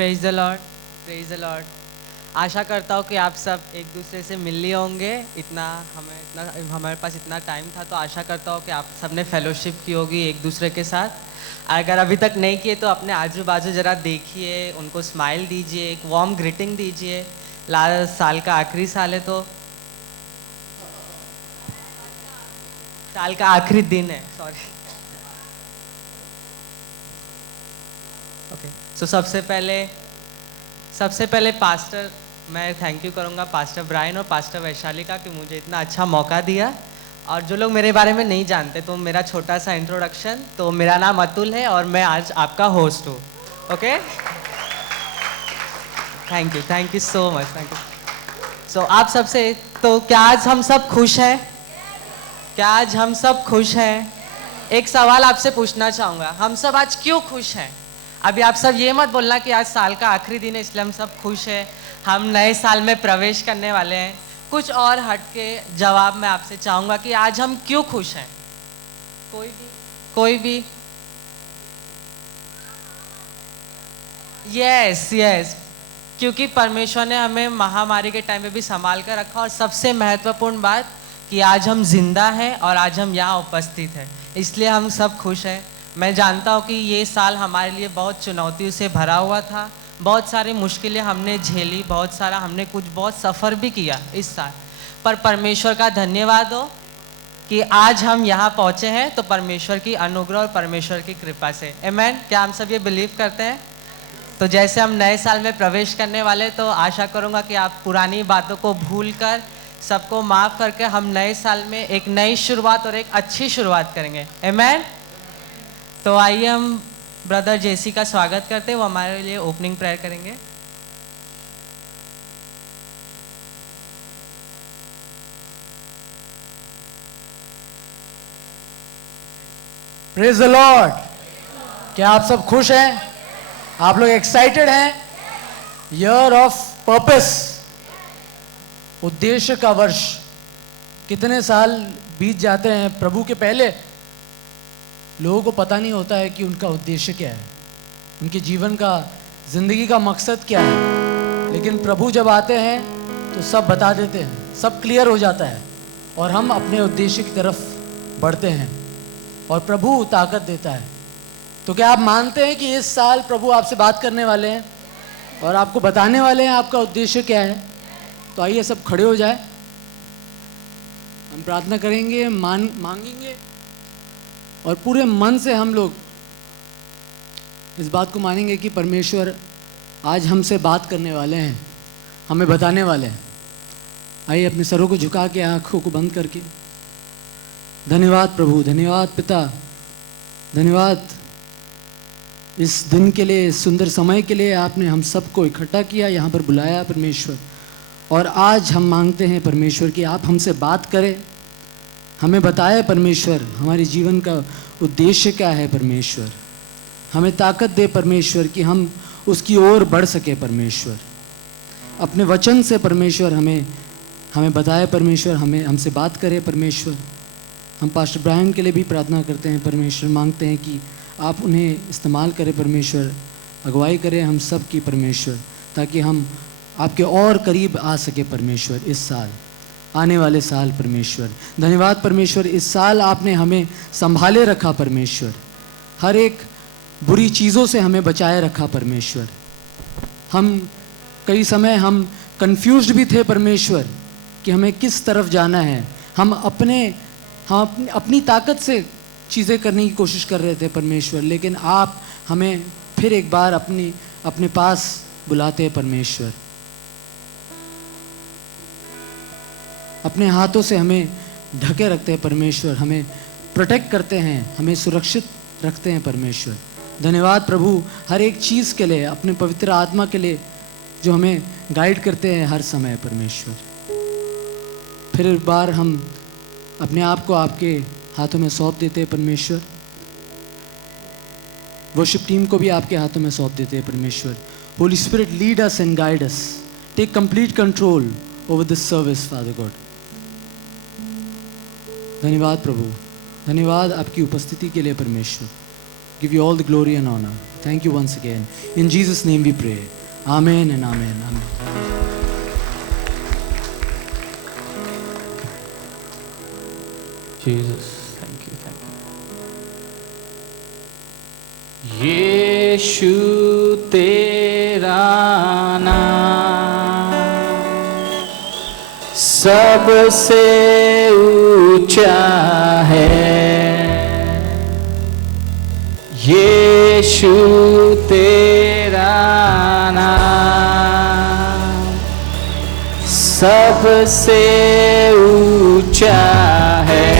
Praise the Lord, praise the Lord. आशा करता हूँ कि आप सब एक दूसरे से मिल लिए होंगे। हमारे पास इतना टाइम था, तो आशा करता हूँ कि आप सब ने फेलोशिप की होगी एक दूसरे के साथ। अगर अभी तक नहीं किए तो अपने आजू बाजू ज़रा देखिए, उनको स्माइल दीजिए, एक वार्म ग्रीटिंग दीजिए। साल का आखिरी साल है, तो साल का आखिरी दिन है, सॉरी। ओके, सो सबसे पहले पास्टर, मैं थैंक यू करूँगा पास्टर ब्रायन और पास्टर वैशाली का कि मुझे इतना अच्छा मौका दिया। और जो लोग मेरे बारे में नहीं जानते, तो मेरा छोटा सा इंट्रोडक्शन, तो मेरा नाम अतुल है और मैं आज आपका होस्ट हूँ। Okay, thank you so much, thank you. So आप सबसे, तो क्या आज हम सब खुश हैं? क्या आज हम सब खुश हैं? एक सवाल आपसे पूछना चाहूँगा, हम सब आज क्यों खुश हैं? अभी आप सब ये मत बोलना कि आज साल का आखिरी दिन है इसलिए हम सब खुश हैं, हम नए साल में प्रवेश करने वाले हैं। कुछ और हट के जवाब मैं आपसे चाहूँगा कि आज हम क्यों खुश हैं? कोई भी? यस, क्योंकि परमेश्वर ने हमें महामारी के टाइम में भी संभाल कर रखा, और सबसे महत्वपूर्ण बात कि आज हम जिंदा हैं और आज हम यहाँ उपस्थित हैं, इसलिए हम सब खुश हैं। मैं जानता हूँ कि ये साल हमारे लिए बहुत चुनौतियों से भरा हुआ था, बहुत सारी मुश्किलें हमने झेली, हमने बहुत सफ़र भी किया इस साल, पर परमेश्वर का धन्यवाद हो कि आज हम यहाँ पहुँचे हैं, तो परमेश्वर की अनुग्रह और परमेश्वर की कृपा से। आमीन। क्या हम सब ये बिलीव करते हैं? तो जैसे हम नए साल में प्रवेश करने वाले, तो आशा करूँगा कि आप पुरानी बातों को भूलकर, सबको माफ़ करके हम नए साल में एक नई शुरुआत और एक अच्छी शुरुआत करेंगे। आमीन। तो आइए हम ब्रदर जेसी का स्वागत करते हैं, वो हमारे लिए ओपनिंग प्रेयर करेंगे। Praise the Lord. क्या आप सब खुश हैं? आप लोग एक्साइटेड हैं? ईयर ऑफ पर्पस, उद्देश्य का वर्ष। कितने साल बीत जाते हैं प्रभु के पहले, लोगों को पता नहीं होता है कि उनका उद्देश्य क्या है, उनके जीवन का, जिंदगी का मकसद क्या है। लेकिन प्रभु जब आते हैं तो सब बता देते हैं, सब क्लियर हो जाता है, और हम अपने उद्देश्य की तरफ बढ़ते हैं और प्रभु ताकत देता है। तो क्या आप मानते हैं कि इस साल प्रभु आपसे बात करने वाले हैं और आपको बताने वाले हैं आपका उद्देश्य क्या है? तो आइए सब खड़े हो जाए, हम प्रार्थना करेंगे, मांगेंगे, और पूरे मन से हम लोग इस बात को मानेंगे कि परमेश्वर आज हमसे बात करने वाले हैं, हमें बताने वाले हैं। आइए अपने सरों को झुका के, आंखों को बंद करके। धन्यवाद प्रभु, धन्यवाद पिता, धन्यवाद इस दिन के लिए, इस सुंदर समय के लिए। आपने हम सबको इकट्ठा किया, यहाँ पर बुलाया परमेश्वर, और आज हम मांगते हैं परमेश्वर कि आप हमसे बात करें, हमें बताए परमेश्वर हमारे जीवन का उद्देश्य क्या है। परमेश्वर हमें ताकत दे परमेश्वर कि हम उसकी ओर बढ़ सके। परमेश्वर अपने वचन से परमेश्वर हमें बताए, परमेश्वर हमसे बात करे। परमेश्वर हम पास्टर ब्रायन के लिए भी प्रार्थना करते हैं परमेश्वर, मांगते हैं कि आप उन्हें इस्तेमाल करें परमेश्वर, अगुवाई करें हम सब की परमेश्वर, ताकि हम आपके और करीब आ सके परमेश्वर इस साल, आने वाले साल। परमेश्वर धन्यवाद परमेश्वर, इस साल आपने हमें संभाले रखा परमेश्वर, हर एक बुरी चीज़ों से हमें बचाए रखा परमेश्वर। हम कई समय हम कंफ्यूज्ड भी थे परमेश्वर कि हमें किस तरफ जाना है। हम अपनी ताकत से चीज़ें करने की कोशिश कर रहे थे परमेश्वर, लेकिन आप हमें फिर एक बार अपने पास बुलाते हैं परमेश्वर। अपने हाथों से हमें ढके रखते हैं परमेश्वर, हमें प्रोटेक्ट करते हैं, हमें सुरक्षित रखते हैं परमेश्वर। धन्यवाद प्रभु हर एक चीज़ के लिए, अपने पवित्र आत्मा के लिए जो हमें गाइड करते हैं हर समय परमेश्वर। फिर एक बार हम अपने आप को आपके हाथों में सौंप देते हैं परमेश्वर। वर्शिप टीम को भी आपके हाथों में सौंप देते हैं परमेश्वर। Holy spirit lead us and guide us, take complete control over this service father God. धन्यवाद प्रभु, धन्यवाद आपकी उपस्थिति के लिए परमेश्वर। Give you all the glory and honour. Thank you once again. In Jesus' name we pray. Amen and amen. Amen. Jesus, thank you, thank you. यीशु तेरा नाम सबसे ऊंचा है। यीशु तेरा नाम सबसे ऊंचा है।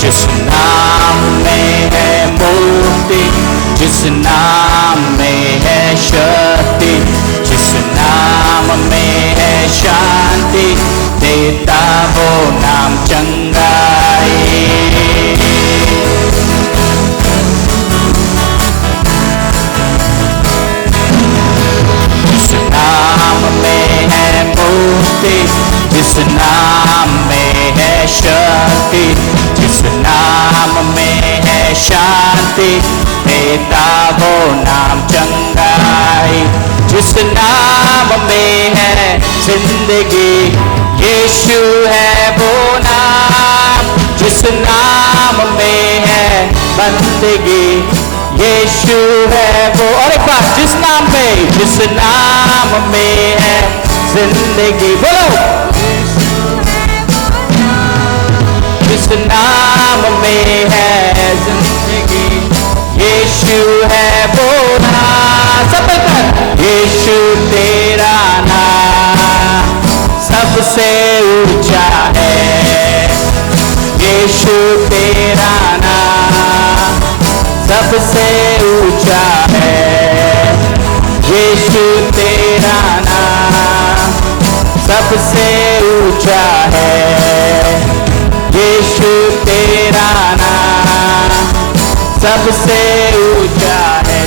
जिस नाम में है मुक्ति, जिस नाम में है शक्ति, जिस नाम में है शांति, देता वो नाम चंगाई। जिस नाम में है मुक्ति, जिस नाम में है शक्ति, जिस नाम में है शांति, देता वो नाम चंगाई। जिस नाम में है जिंदगी, यीशु है वो नाम। जिस नाम में है बंदगी, यीशु है वो। और एक बार, जिस नाम में है जिंदगी, बोलो। जिस नाम में है जिंदगी, यीशु है वो नाम। सब मिलकर, यीशु तेरा नाम सबसे ऊंचा है। यीशु तेरा नाम सबसे ऊंचा है। यीशु तेरा नाम सबसे ऊंचा है। यीशु तेरा नाम सबसे ऊंचा है।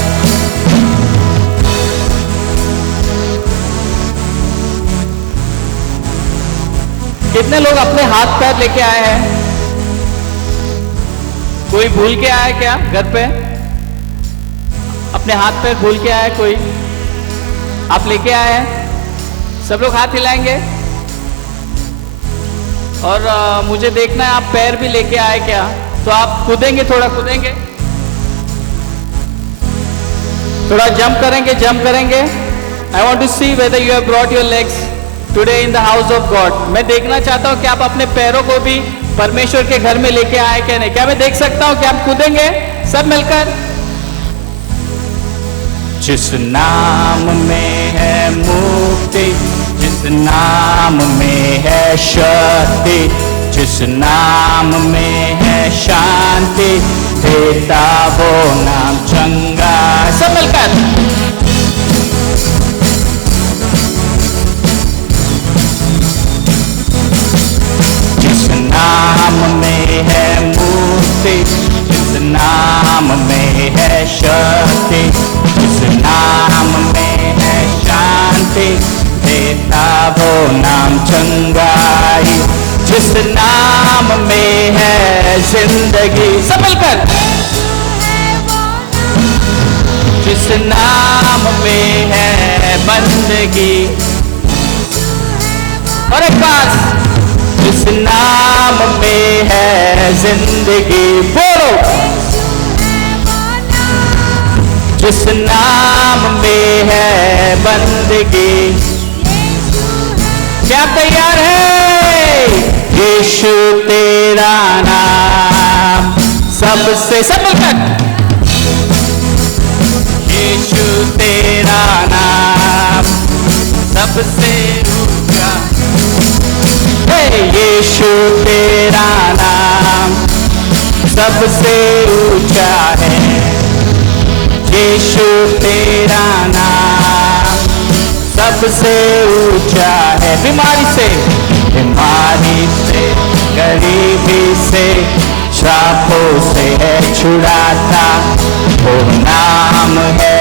कितने लोग अपने हाथ पैर लेके आए हैं? कोई भूल के आया क्या घर पे? अपने हाथ पैर भूल के आया कोई? आप लेके आए हैं? सब लोग हाथ हिलाएंगे। और मुझे देखना है आप पैर भी लेके आए क्या? तो आप कूदेंगे, थोड़ा कूदेंगे, थोड़ा जंप करेंगे, जंप करेंगे। I want to see whether you have brought your legs today in the house of God. मैं देखना चाहता हूं कि आप अपने पैरों को भी परमेश्वर के घर में लेके आए क्या नहीं। क्या मैं देख सकता हूं कि आप कूदेंगे सब मिलकर? जिस नाम में है मुक्ति, जिस नाम में है शक्ति, जिस नाम में है शांति, देता वो नाम चंगा। सब मिलकर, जिस नाम में है मुक्ति, जिस नाम में है शक्ति, जिस नाम में है शांति, देता वो नाम चंगाई। जिस नाम में है जिंदगी, सब मिलकर, जिस नाम में है बंदगी। और एक बार, जिस नाम में है जिंदगी, बोलो। जिस नाम में है बंदगी। क्या तैयार है? यीशु तेरा नाम सबसे, सब मिलकर, यीशु तेरा नाम सबसे ऊंचा। यीशु तेरा नाम सबसे ऊंचा है। यीशु तेरा नाम सबसे ऊंचा है। बीमारी से, गरीबी से, श्रापों से है छुड़ाता। वो नाम है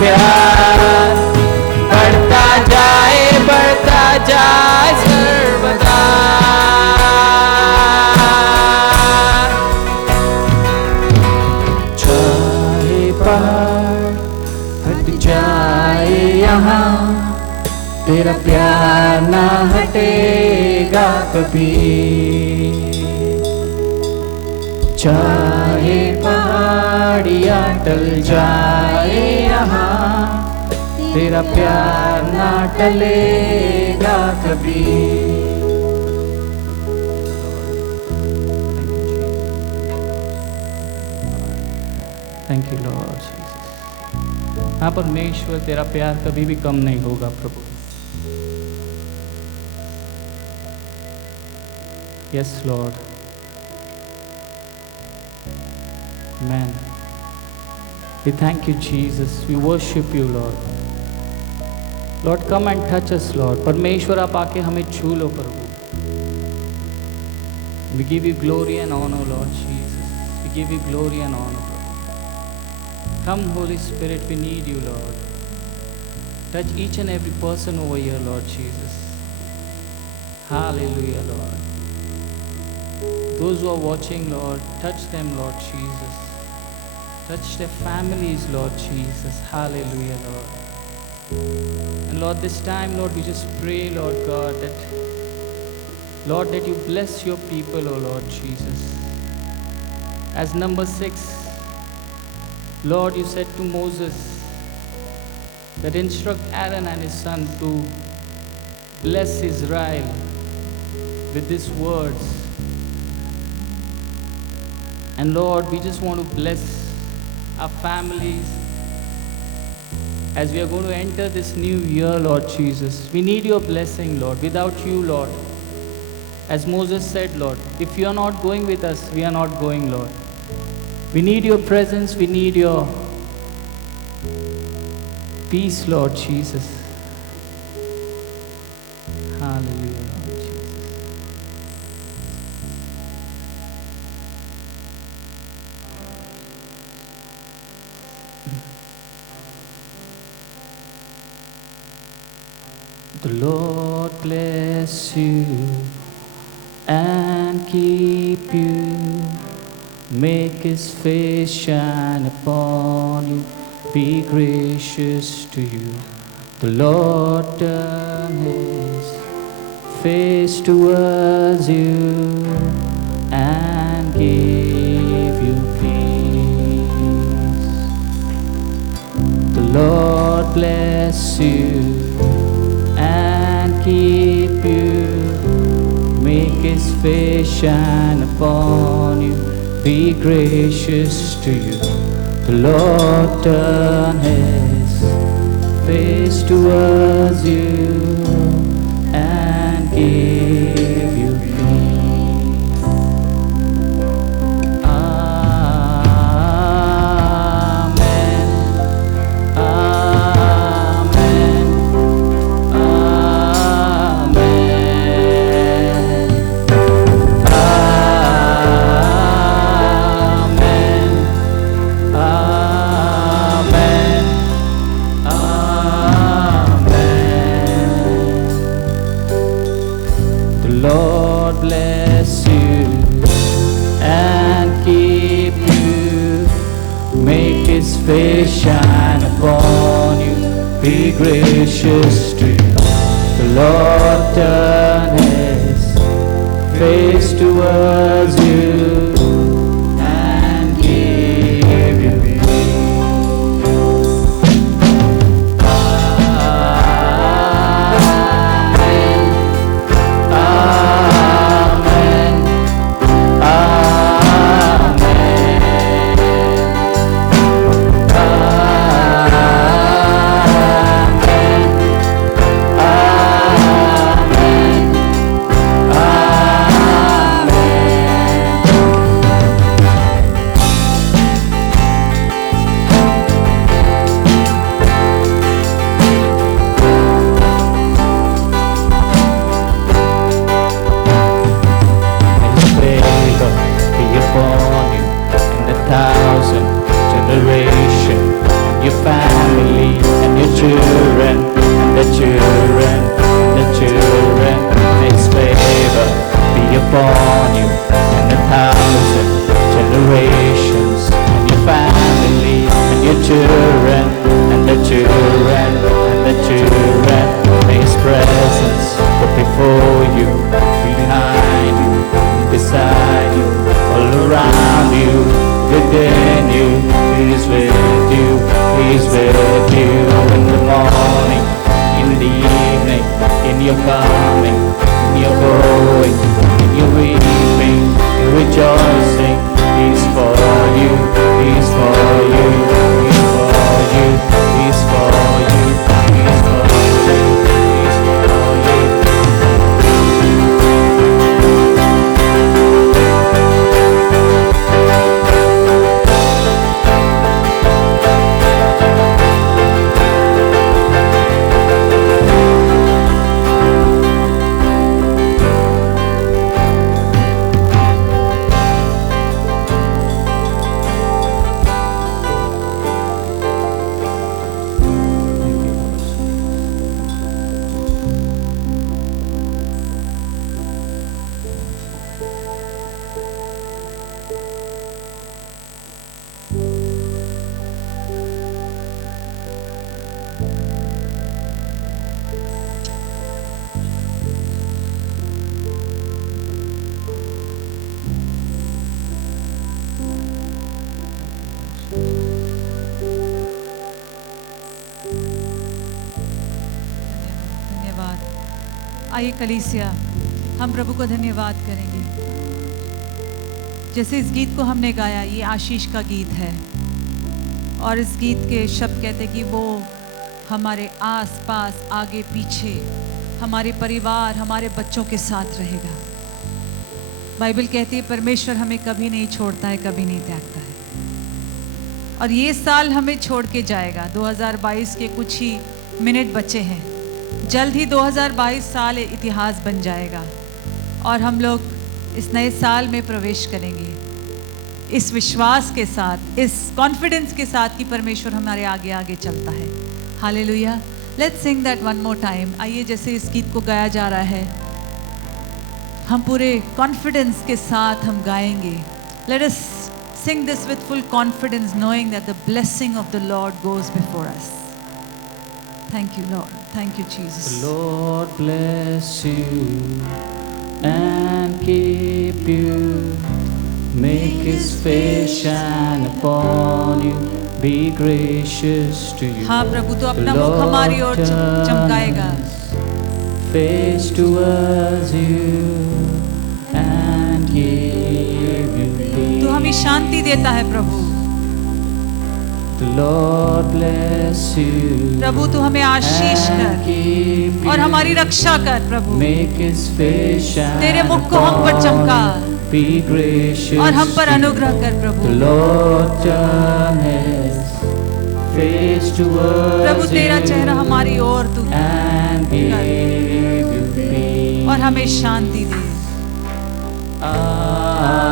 प्यार बढ़ता जाए सर्वदा। चाहे पहाड़ हट जाए यहाँ, तेरा प्यार ना हटेगा कभी। चाहे पहाड़ियाँ टल जाए यहाँ, तेरा प्यार ना टलेगा कभी। Thank you Lord Jesus. हाँ परमेश्वर, तेरा प्यार कभी भी कम नहीं होगा प्रभु। Yes Lord, Amen. We thank you, Jesus. We worship you, Lord. Lord, come and touch us, Lord. परमेश्वर आप आके हमें छू लो प्रभु। We give you glory and honor, Lord Jesus. We give you glory and honor, Prabhu. Come, Holy Spirit, we need you, Lord. Touch each and every person over here, Lord Jesus. Hallelujah, Lord. Those who are watching, Lord, touch them, Lord Jesus. Touch their families, Lord Jesus. Hallelujah, Lord. And Lord, this time, Lord, we just pray, Lord God, Lord, that you bless your people, oh Lord Jesus. As number 6, Lord, you said to Moses that instruct Aaron and his son to bless Israel with these words. And Lord, we just want to bless our families as we are going to enter this new year, Lord Jesus. We need your blessing, Lord. Without you, Lord, as Moses said, Lord, if you are not going with us, we are not going, Lord. We need your presence. We need your peace, Lord Jesus. Hallelujah, Lord Jesus. The Lord bless you and keep you, make his face shine upon you, be gracious to you. The Lord turn his face towards you and give you peace. The Lord bless you and keep you, make his face shine upon you, be gracious to you. The Lord turn his face towards you and give you peace. Amen. Amen. Lord bless you and keep you, make his face shine upon you, be gracious to you. The Lord turn his face towards you and give you peace. Amen. children, and the children, and the children. May His favor be upon you and 1,000 generations, and your family, and your children, and the children, and the children. May His presence go before you, behind you, beside you, all around you, within you. He is with you, He is with you in the morning, in the evening, in your coming, in your going, in your weeping, in rejoicing. He is for you, He is for you, He is for you, He is for you, He is for you, He is for you. धन्यवाद। आइए कलीसिया, हम प्रभु को धन्यवाद करेंगे। जैसे इस गीत को हमने गाया, ये आशीष का गीत है और इस गीत के शब्द कहते कि वो हमारे आस पास, आगे पीछे, हमारे परिवार, हमारे बच्चों के साथ रहेगा। बाइबल कहती है परमेश्वर हमें कभी नहीं छोड़ता है, कभी नहीं त्यागता है। और ये साल हमें छोड़ के जाएगा। 2022 के कुछ ही मिनट बचे हैं, जल्द ही 2022 साल इतिहास बन जाएगा और हम लोग इस नए साल में प्रवेश करेंगे इस विश्वास के साथ, इस कॉन्फिडेंस के साथ कि परमेश्वर हमारे आगे आगे चलता है। Hallelujah. Let's Singh that one more time. आइए, जैसे इस गीत को गाया जा रहा है, हम पूरे कॉन्फिडेंस के साथ हम गाएंगे। Let us sing this with full confidence, knowing that the blessing of the Lord goes before us. Thank you, Lord. Thank you, Jesus. The Lord bless you and keep you. Make His face shine upon you. Be gracious to you. हाँ प्रभु, तो अपना मुख हमारी ओर चमकाएगा। Face towards you and give you peace. तू हमें शांति देता है प्रभु। The Lord bless you. प्रभु तू हमें आशीष कर और हमारी रक्षा कर प्रभु। Make His face shine तेरे मुख को हम पर चमका Be gracious और हम पर अनुग्रह कर The Prabhu. Lord turn His face towards प्रभु तेरा you चेहरा हमारी ओर तू and give you peace. और हमें शांति दे। Amen.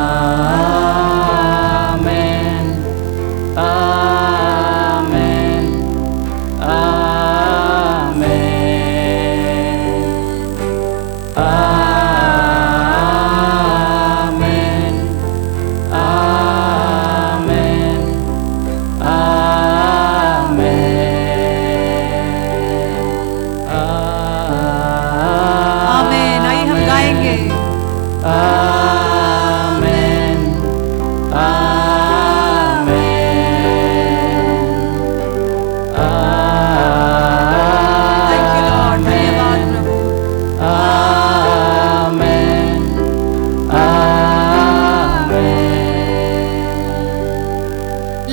Amen. Amen. Amen. Amen. आमेन। आइए हम गाएंगे। Amen. Amen. Thank you, Lord. धन्यवाद प्रभु। Amen. Amen.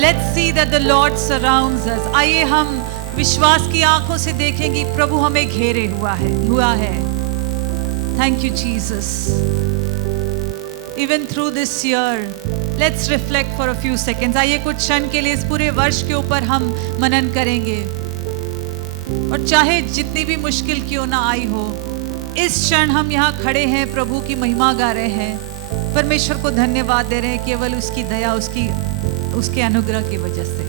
Let's see that the Lord surrounds us. आइए हम विश्वास की आंखों से देखेंगे प्रभु हमें घेरे हुआ है। Thank you, Jesus. Even through this year, let's reflect for a few seconds. आइए कुछ क्षण के लिए इस पूरे वर्ष के ऊपर हम मनन करेंगे और चाहे जितनी भी मुश्किल क्यों ना आई हो, इस क्षण हम यहाँ खड़े हैं, प्रभु की महिमा गा रहे हैं, परमेश्वर को धन्यवाद दे रहे हैं केवल उसकी दया, उसके अनुग्रह की वजह से।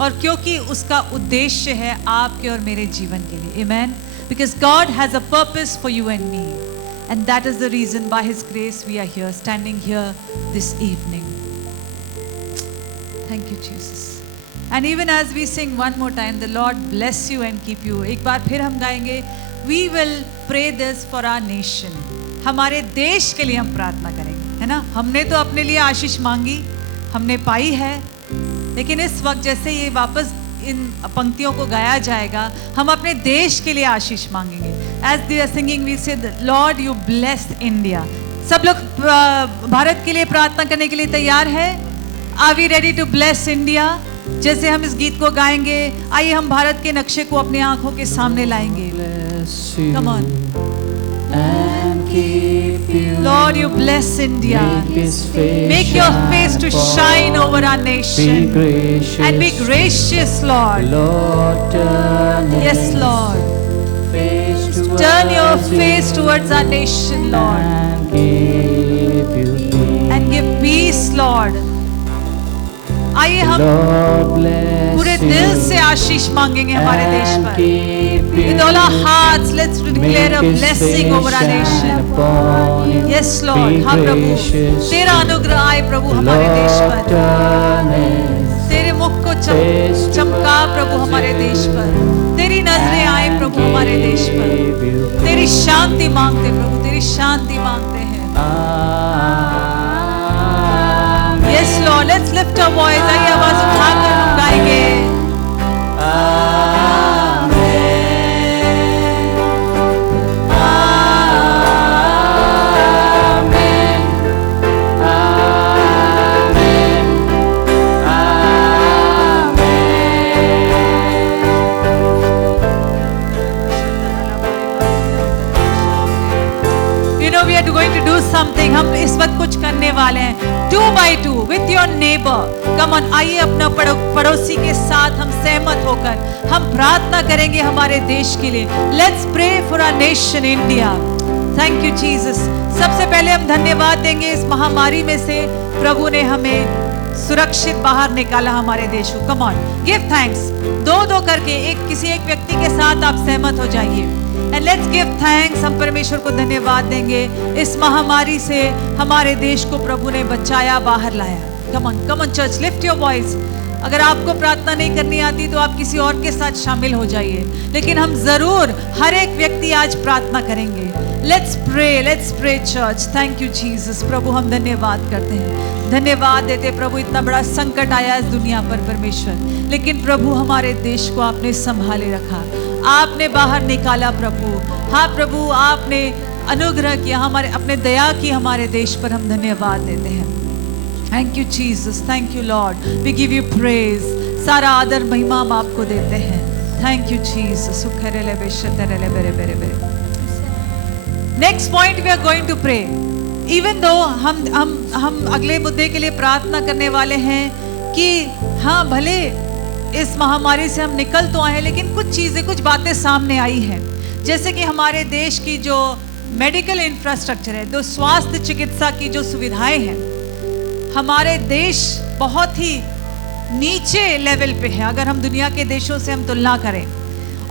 और क्योंकि उसका उद्देश्य है आपके और मेरे जीवन के लिए। Amen. Because God has a purpose for you and me, and that is the reason by His grace we are here, standing here this evening. Thank you, Jesus. And even as we sing one more time, the Lord bless you and keep you. एक बार फिर हम गाएंगे, We will pray this for our nation. हमारे देश के लिए हम प्रार्थना करेंगे, है ना। हमने तो अपने लिए आशीष मांगी, हमने पाई है, लेकिन इस वक्त जैसे ये वापस इन पंक्तियों को गाया जाएगा, हम अपने देश के लिए आशीष मांगेंगे। As they are singing, we say, Lord, you bless India. सब लोग भारत के लिए प्रार्थना करने के लिए तैयार है? Are we ready to bless India? जैसे हम इस गीत को गाएंगे, आइए हम भारत के नक्शे को अपनी आंखों के सामने लाएंगे। Come on. Lord, you bless India. Make your face to shine over our nation. And be gracious, Lord. Yes, Lord. Turn your face towards our nation, Lord. And give peace, Lord. आइए हम पूरे दिल से आशीष मांगेंगे हमारे देश पर। With all our hearts, let's declare a blessing over our nation. Yes, Lord. हाँ प्रभु, तेरा अनुग्रह आए प्रभु हमारे देश पर। तेरे मुख को चमका प्रभु हमारे देश पर। तेरी नजरें आए प्रभु हमारे देश पर। तेरी शांति मांगते प्रभु, तेरी शांति मांगते हैं। Yes, Lord. Let's lift our voice. आइए आवाज उठाकर हम गाएंगे। We are going to do something. हम इस वक्त कुछ करने वाले हैं। 2 by 2 with your neighbor. Come on, आइए अपना पड़ोसी के साथ हम सहमत होकर हम प्रार्थना करेंगे हमारे देश के लिए। Let's pray for our nation India. Thank you Jesus. सबसे पहले हम धन्यवाद देंगे इस महामारी में से प्रभु ने हमें सुरक्षित बाहर निकाला हमारे देश को। Come on, give thanks. दो करके किसी एक व्यक्ति के साथ आप सहमत हो जाइए। And let's give thanks. हम परमेश्वर को धन्यवाद देंगे इस महामारी से हमारे देश को प्रभु ने बचाया, बाहर लाया। Come on church, lift your voice. अगर आपको प्रार्थना नहीं करनी आती तो आप किसी और के साथ शामिल हो जाइए, लेकिन हम जरूर हर एक व्यक्ति आज प्रार्थना करेंगे। Let's pray church. Thank you Jesus. प्रभु हम धन्यवाद करते हैं, धन्यवाद देते प्रभु। इतना बड़ा संकट आया इस दुनिया पर परमेश्वर, लेकिन प्रभु हमारे देश को आपने संभाले रखा, आपने बाहर निकाला प्रभु। हाँ प्रभु, आपने अनुग्रह किया, हमारे अपने दया की हमारे देश पर। हम धन्यवाद देते हैं। Thank you Jesus, thank you Lord, we give you praise. सारा आदर महिमा हम आपको देते हैं। Thank you Jesus. Next point we are going to pray. Even though हम अगले मुद्दे के लिए प्रार्थना करने वाले हैं कि हाँ भले इस महामारी से हम निकल तो आए हैं, लेकिन कुछ चीज़ें, कुछ बातें सामने आई हैं। जैसे कि हमारे देश की जो मेडिकल इंफ्रास्ट्रक्चर है, जो स्वास्थ्य चिकित्सा की जो सुविधाएं हैं, हमारे देश बहुत ही नीचे लेवल पे है अगर हम दुनिया के देशों से हम तुलना करें।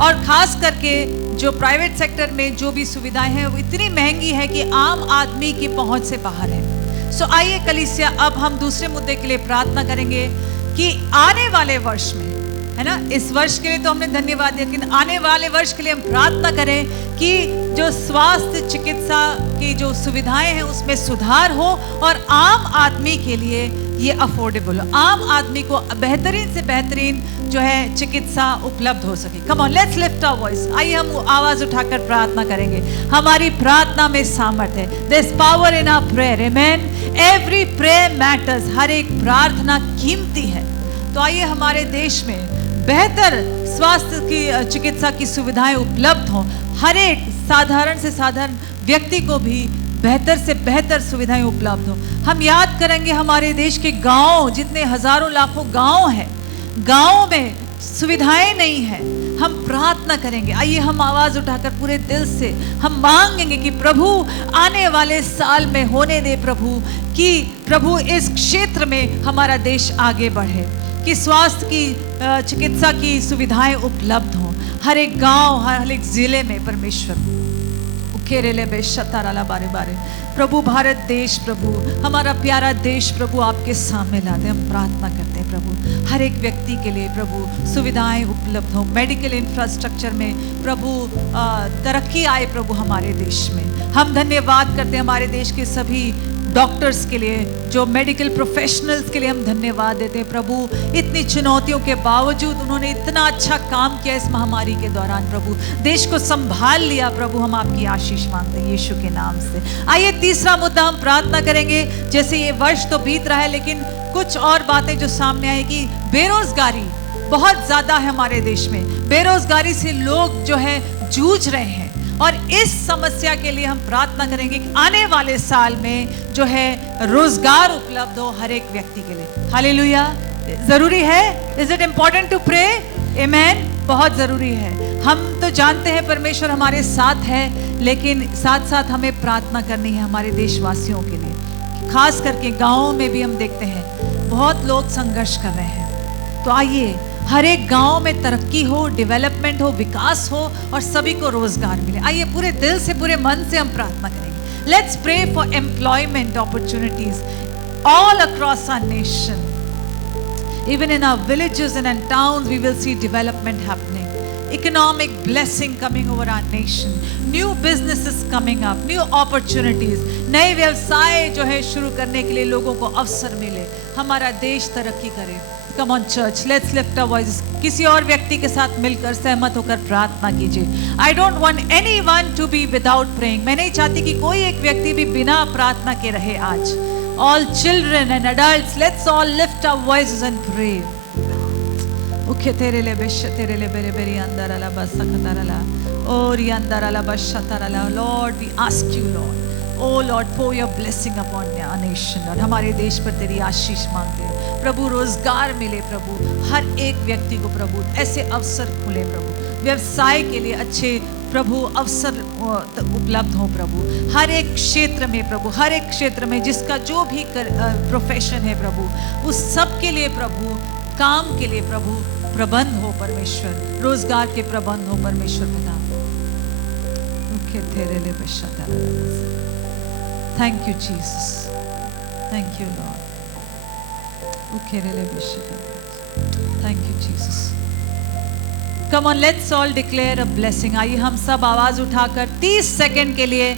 और ख़ास करके जो प्राइवेट सेक्टर में जो भी सुविधाएं हैं वो इतनी महंगी है कि आम आदमी की पहुंच से बाहर है। सो आइए कलीसिया, अब हम दूसरे मुद्दे के लिए प्रार्थना करेंगे कि आने वाले वर्ष में, है ना, इस वर्ष के लिए तो हमने धन्यवाद दिया, लेकिन आने वाले वर्ष के लिए हम प्रार्थना करें कि जो स्वास्थ्य चिकित्सा की जो सुविधाएं हैं उसमें सुधार हो और आम आदमी के लिए ये अफोर्डेबल हो, आम आदमी को बेहतरीन से बेहतरीन जो है चिकित्सा उपलब्ध हो सके। Come on, let's lift our voice. आइए हम आवाज उठाकर प्रार्थना करेंगे। हमारी प्रार्थना में सामर्थ्य है। There is power in our prayer, amen. Every prayer matters, हर एक प्रार्थना कीमती है। तो आइए हमारे देश में बेहतर स्वास्थ्य की चिकित्सा की सुविधाएं उपलब्ध हों, हर एक साधारण से साधारण व्यक्ति को भी बेहतर से बेहतर सुविधाएं उपलब्ध हों। हम याद करेंगे हमारे देश के गांव, जितने हजारों लाखों गांव हैं, गांव में सुविधाएं नहीं हैं। हम प्रार्थना करेंगे। आइए हम आवाज उठाकर पूरे दिल से हम मांगेंगे कि प्रभु आने वाले साल में होने दे प्रभु, कि प्रभु इस क्षेत्र में हमारा देश आगे बढ़े। कि स्वास्थ्य की चिकित्सा की सुविधाएं उपलब्ध हों हर एक गांव, हर एक जिले में परमेश्वर। उखेरेले बेशताराला बारे बारे प्रभु, भारत देश प्रभु, हमारा प्यारा देश प्रभु आपके सामने लाते हम प्रार्थना करते हैं प्रभु, हर एक व्यक्ति के लिए प्रभु सुविधाएं उपलब्ध हो, मेडिकल इंफ्रास्ट्रक्चर में प्रभु तरक्की आए प्रभु हमारे देश में। हम धन्यवाद करते हैं हमारे देश के सभी डॉक्टर्स के लिए, जो मेडिकल प्रोफेशनल्स के लिए हम धन्यवाद देते हैं प्रभु। इतनी चुनौतियों के बावजूद उन्होंने इतना अच्छा काम किया इस महामारी के दौरान प्रभु, देश को संभाल लिया प्रभु। हम आपकी आशीष मांगते हैं यीशु के नाम से। आइए तीसरा मुद्दा हम प्रार्थना करेंगे। जैसे ये वर्ष तो बीत रहा है लेकिन कुछ और बातें जो सामने आएगी, बेरोजगारी बहुत ज्यादा है हमारे देश में, बेरोजगारी से लोग जो है जूझ रहे हैं और इस समस्या के लिए हम प्रार्थना करेंगे कि आने वाले साल में जो है रोजगार उपलब्ध हो हर एक व्यक्ति के लिए। हालेलुया। जरूरी है, is it important to pray? Amen. बहुत जरूरी है। हम तो जानते हैं परमेश्वर हमारे साथ है, लेकिन साथ साथ हमें प्रार्थना करनी है हमारे देशवासियों के लिए। खास करके गाँवों में भी हम देखते हैं बहुत लोग संघर्ष कर रहे हैं। तो आइए हर एक गांव में तरक्की हो, डेवलपमेंट हो, विकास हो और सभी को रोजगार मिले। आइए पूरे दिल से, पूरे मन से हम प्रार्थना करेंगे। Let's pray for employment opportunities all across our nation. Even in our villages and in towns, we will see development happening. Economic blessing coming over our nation. New businesses coming up, new opportunities. नए व्यवसाय जो है शुरू करने के लिए लोगों को अवसर मिले, हमारा देश तरक्की करे। Come on church, let's lift our voices. किसी और व्यक्ति के साथ मिलकर सहमत होकर प्रार्थना कीजिए। I don't want anyone to be without praying. मैं नहीं चाहती कि कोई एक व्यक्ति भी बिना प्रार्थना के रहे आज। All children and adults, let's all lift our voices and pray. Ukhe terele beshe terele bere bere andarala basakatarala. Ori andarala bashatarala. Lord, we ask you, Lord. Oh Lord, pour your blessing upon our nation. और हमारे देश पर तेरी आशीष मांगते हैं प्रभु। रोजगार मिले प्रभु हर एक व्यक्ति को प्रभु, ऐसे अवसर खुले प्रभु, व्यवसाय के लिए अच्छे प्रभु अवसर उपलब्ध हो प्रभु, हर एक क्षेत्र में प्रभु, हर एक क्षेत्र में जिसका जो भी प्रोफेशन है प्रभु, उस सब के लिए प्रभु, काम के लिए प्रभु प्रबंध हो परमेश्वर, रोजगार के प्रबंध हो परमेश्वर पिता। Thank you, Jesus. Thank you, Lord. Thank you, Jesus. Come on, let's all declare a blessing. आइए हम सब आवाज उठाकर 30 सेकंड के लिए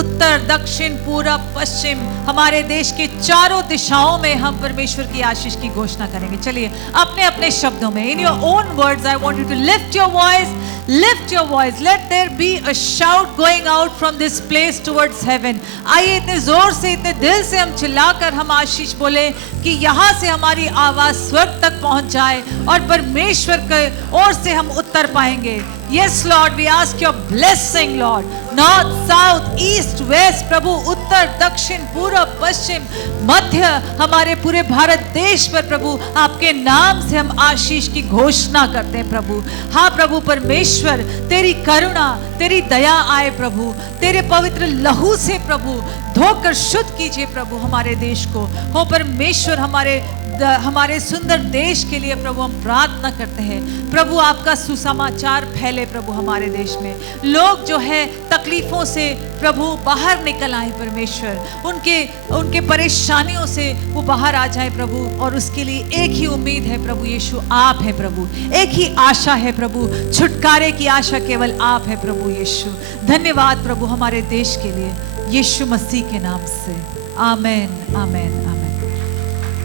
उत्तर, दक्षिण, पूरब, पश्चिम, हमारे देश के चारों दिशाओं में हम परमेश्वर की आशीष की घोषणा करेंगे। चलिए अपने अपने शब्दों में, in your own words, I want you to lift your voice. Lift your voice. Let there be a shout going out from this place towards heaven. आइए इतने जोर से, इतने दिल से हम चिल्लाकर हम आशीष बोले कि यहाँ से हमारी आवाज स्वर्ग तक पहुँच जाए और परमेश्वर के ओर से हम उत्तर पाएंगे। Yes, Lord, we ask your blessing, Lord. North, south, east, west, प्रभु उत्तर, दक्षिण, पूरब, पश्चिम, मध्य, हमारे पूरे भारत देश पर प्रभु आपके नाम से हम आशीष की घोषणा करते हैं प्रभु। हाँ प्रभु परमेश्वर, तेरी करुणा, तेरी दया आए प्रभु, तेरे पवित्र लहू से प्रभु धोकर शुद्ध कीजिए प्रभु हमारे देश को। हो परमेश्वर, हमारे सुंदर देश के लिए प्रभु हम प्रार्थना करते हैं प्रभु, आपका सुसमाचार फैले प्रभु हमारे देश में। लोग जो है तकलीफों से प्रभु बाहर निकल आए परमेश्वर, उनके परेशानियों से वो बाहर आ जाए प्रभु। और उसके लिए एक ही उम्मीद है प्रभु यीशु, आप है प्रभु। एक ही आशा है प्रभु, छुटकारे की आशा केवल आप है प्रभु यीशु। धन्यवाद प्रभु हमारे देश के लिए, यीशु मसीह के नाम से, आमेन, आमेन, आमेन।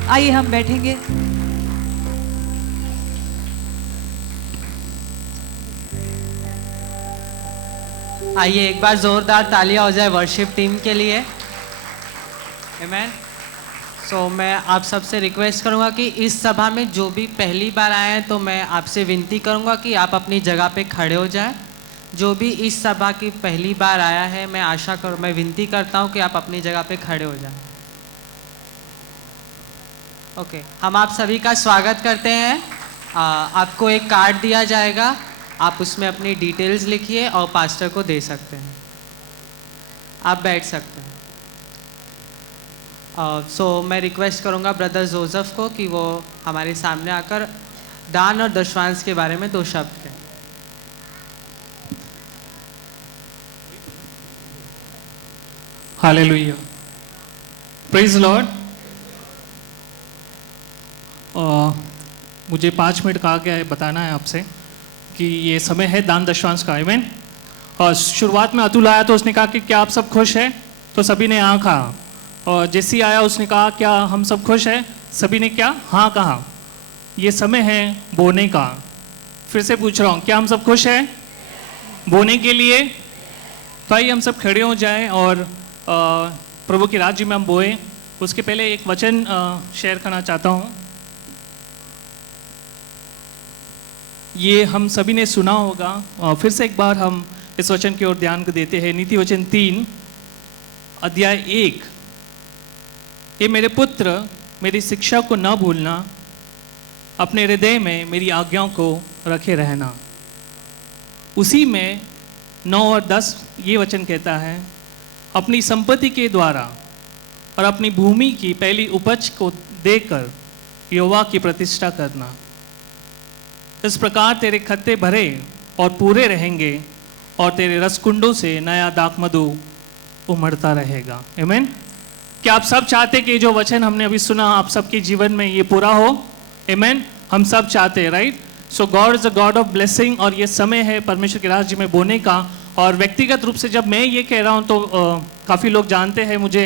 आइए हम बैठेंगे। आइए एक बार जोरदार तालियां हो जाए वर्शिप टीम के लिए। आमेन। सो मैं आप सबसे रिक्वेस्ट करूंगा कि इस सभा में जो भी पहली बार आए हैं, तो मैं आपसे विनती करूंगा कि आप अपनी जगह पे खड़े हो जाएं। जो भी इस सभा की पहली बार आया है, मैं विनती करता हूं कि आप अपनी जगह पे खड़े हो जाएं। ओके, हम आप सभी का स्वागत करते हैं। आपको एक कार्ड दिया जाएगा, आप उसमें अपनी डिटेल्स लिखिए और पास्टर को दे सकते हैं। आप बैठ सकते हैं। सो मैं रिक्वेस्ट करूंगा ब्रदर जोसेफ को कि वो हमारे सामने आकर दान और दशवांश के बारे में 2 शब्द कहें। Hallelujah, praise Lord. मुझे 5 मिनट का आगे बताना है आपसे कि ये समय है दान दशवांश का। आमीन। और शुरुआत में अतुल आया तो उसने कहा कि क्या आप सब खुश हैं, तो सभी ने हाँ कहा। और जैसे ही आया उसने कहा क्या हम सब खुश हैं, सभी ने क्या हाँ कहा। ये समय है बोने का। फिर से पूछ रहा हूँ, क्या हम सब खुश हैं बोने के लिए? तो आइए हम सब खड़े हो जाएं और प्रभु के राज्य में हम बोए। उसके पहले एक वचन शेयर करना चाहता हूँ। ये हम सभी ने सुना होगा, फिर से एक बार हम इस वचन की ओर ध्यान को देते हैं। नीति वचन 3 अध्याय 1। ये मेरे पुत्र मेरी शिक्षा को न भूलना, अपने हृदय में मेरी आज्ञाओं को रखे रहना। उसी में 9 और 10 ये वचन कहता है, अपनी संपत्ति के द्वारा और अपनी भूमि की पहली उपज को देकर यहोवा की प्रतिष्ठा करना। इस प्रकार तेरे खत्ते भरे और पूरे रहेंगे और तेरे रसकुंडों से नया दाखमधु उमड़ता रहेगा। आमीन। क्या आप सब चाहते कि जो वचन हमने अभी सुना आप सबके जीवन में ये पूरा हो? आमीन। हम सब चाहते हैं, right? So God is a God of blessing. और ये समय है परमेश्वर के राज्य में बोने का। और व्यक्तिगत रूप से जब मैं ये कह रहा हूँ तो काफ़ी लोग जानते हैं मुझे।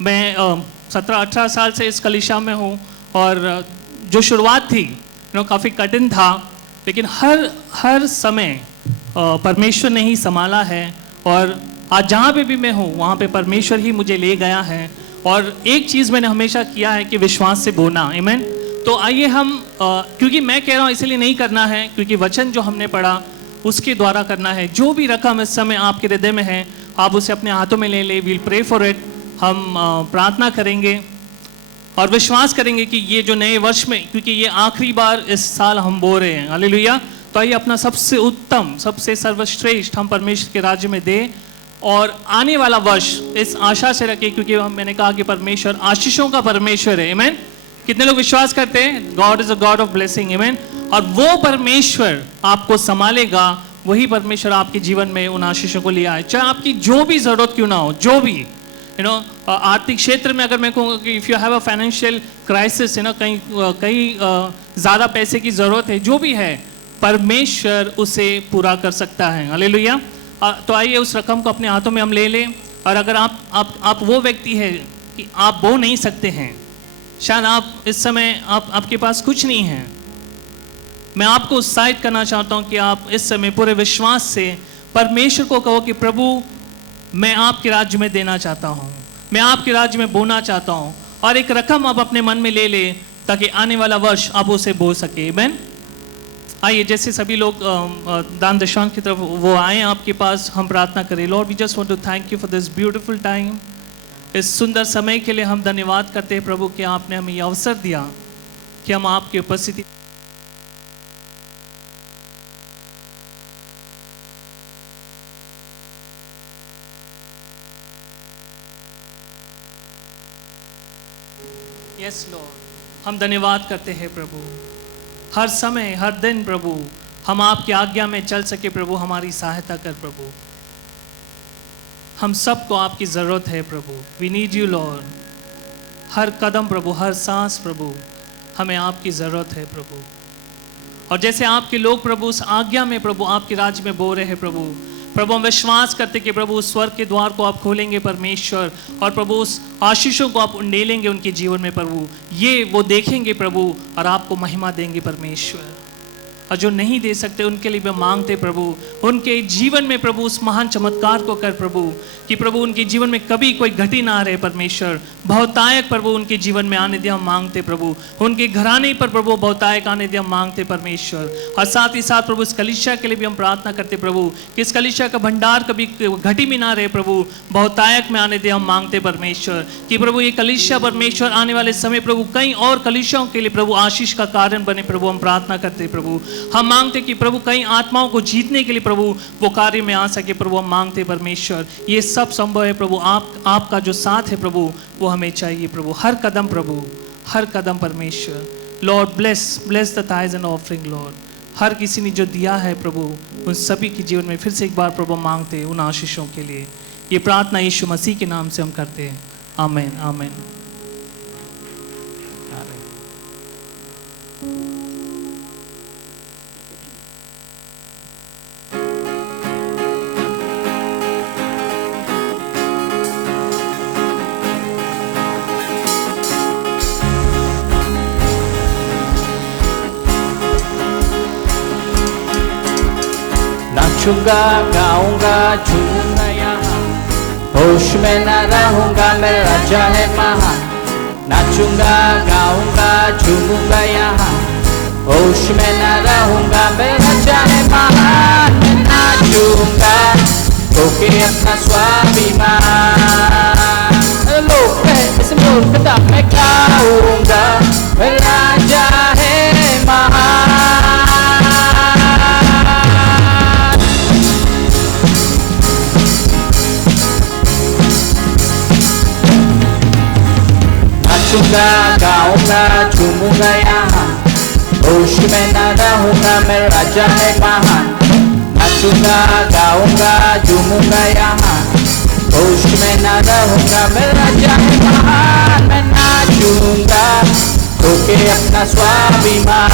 मैं 17-18 साल से इस कलीसिया में हूँ और जो शुरुआत थी काफ़ी कठिन था, लेकिन हर समय परमेश्वर ने ही संभाला है। और आज जहाँ पे भी मैं हूँ वहाँ पे परमेश्वर ही मुझे ले गया है। और एक चीज़ मैंने हमेशा किया है कि विश्वास से बोना। आमीन। तो आइए हम क्योंकि मैं कह रहा हूँ इसलिए नहीं करना है क्योंकि वचन जो हमने पढ़ा उसके द्वारा करना है। जो भी रकम इस समय आपके हृदय में है आप उसे अपने हाथों में ले ले। We'll pray for it. हम प्रार्थना करेंगे और विश्वास करेंगे कि ये जो नए वर्ष में, क्योंकि ये आखिरी बार इस साल हम बो रहे हैं। हालेलुया। तो आइए अपना सबसे उत्तम, सबसे सर्वश्रेष्ठ हम परमेश्वर के राज्य में दें और आने वाला वर्ष इस आशा से रखें, क्योंकि मैंने कहा कि परमेश्वर आशीषों का परमेश्वर है। आमीन। कितने लोग विश्वास करते हैं? God is a God of blessing. आमीन। और वो परमेश्वर आपको संभालेगा, वही परमेश्वर आपके जीवन में उन आशीषों को ले आए। चाहे आपकी जो भी जरूरत क्यों ना हो, जो भी आर्थिक क्षेत्र में अगर मैं कहूँगा कि if you have a financial crisis, कहीं ज़्यादा पैसे की ज़रूरत है, जो भी है परमेश्वर उसे पूरा कर सकता है। हालेलुया। तो आइए उस रकम को अपने हाथों में हम ले लें। और अगर आप वो व्यक्ति है कि आप बो नहीं सकते हैं, शायद आप इस समय आपके पास कुछ नहीं है, मैं आपको उत्साहित करना चाहता हूँ कि आप इस समय पूरे विश्वास से परमेश्वर को कहो कि प्रभु मैं आपके राज्य में देना चाहता हूँ, मैं आपके राज्य में बोना चाहता हूँ। और एक रकम आप अपने मन में ले ले ताकि आने वाला वर्ष आप उसे बो सके। आमीन। आइए जैसे सभी लोग दान दशवांश की तरफ वो आए आपके पास, हम प्रार्थना करें। Lord we just want to thank you for this beautiful time. इस सुंदर समय के लिए हम धन्यवाद करते हैं प्रभु कि आपने हमें ये अवसर दिया कि हम आपकी उपस्थिति यस लॉर्ड, हम धन्यवाद करते हैं प्रभु। हर समय हर दिन प्रभु हम आपकी आज्ञा में चल सके प्रभु, हमारी सहायता कर प्रभु। हम सबको आपकी ज़रूरत है प्रभु। We need you Lord. हर कदम प्रभु, हर सांस प्रभु, हमें आपकी ज़रूरत है प्रभु। और जैसे आपके लोग प्रभु उस आज्ञा में प्रभु आपके राज्य में बो रहे हैं प्रभु, प्रभु हम विश्वास करते कि प्रभु उस स्वर्ग के द्वार को आप खोलेंगे परमेश्वर, और प्रभु उस आशीषों को आप उंडेलेंगे उनके जीवन में प्रभु। ये वो देखेंगे प्रभु और आपको महिमा देंगे परमेश्वर। और जो नहीं दे सकते उनके लिए भी मांगते प्रभु, उनके जीवन में प्रभु उस महान चमत्कार को कर प्रभु, कि प्रभु उनके जीवन में कभी कोई घटी ना रहे परमेश्वर। बहुतायक प्रभु उनके जीवन में आने दे हम मांगते प्रभु। उनके घराने पर प्रभु बहुतायक आने दे हम मांगते परमेश्वर। और साथ ही साथ प्रभु इस कलीसिया के लिए भी हम प्रार्थना करते प्रभु कि इस कलीसिया का भंडार कभी घटी में ना रहे प्रभु, बहुतायक में आने दे हम मांगते परमेश्वर। कि प्रभु ये कलीसिया परमेश्वर आने वाले समय प्रभु कई और कलीसियाओं के लिए प्रभु आशीष का कारण बने प्रभु, हम प्रार्थना करते प्रभु। हम मांगते कि प्रभु कई आत्माओं को जीतने के लिए प्रभु वो कार्य में आ सके प्रभु। हम मांगते परमेश्वर ये सब संभव है प्रभु, आपका जो साथ है प्रभु वो हमें चाहिए प्रभु, हर कदम प्रभु, हर कदम परमेश्वर। Lord bless the tithes and offering Lord, हर किसी ने जो दिया है प्रभु उन सभी के जीवन में फिर से एक बार प्रभु मांगते हैं उन आशीषों के लिए। ये प्रार्थना यीशु मसीह के नाम से हम करते हैं, आमीन आमीन। नाचूंगा गाऊंगा झूमूंगा यहाँ, होश में न रहूंगा मेरा राजा है महान। नाचूंगा गाऊंगा झूमूंगा यहाँ, होश में न रहूंगा मेरा राजा है महान। मैं नाचूंगा होके अपना स्वाभिमान, लोग कहे इस मूर्खता में गाऊंगा मेरा राजा है महान। नाचूंगा गाऊंगा झूमूंगा यहाँ, होश में न रहूंगा मेरा राजा है महान। नाचूंगा गाऊंगा झूमूंगा यहाँ, होश में न रहूंगा मेरा राजा है महान। मैं नाचूंगा होके अपना स्वाभिमान,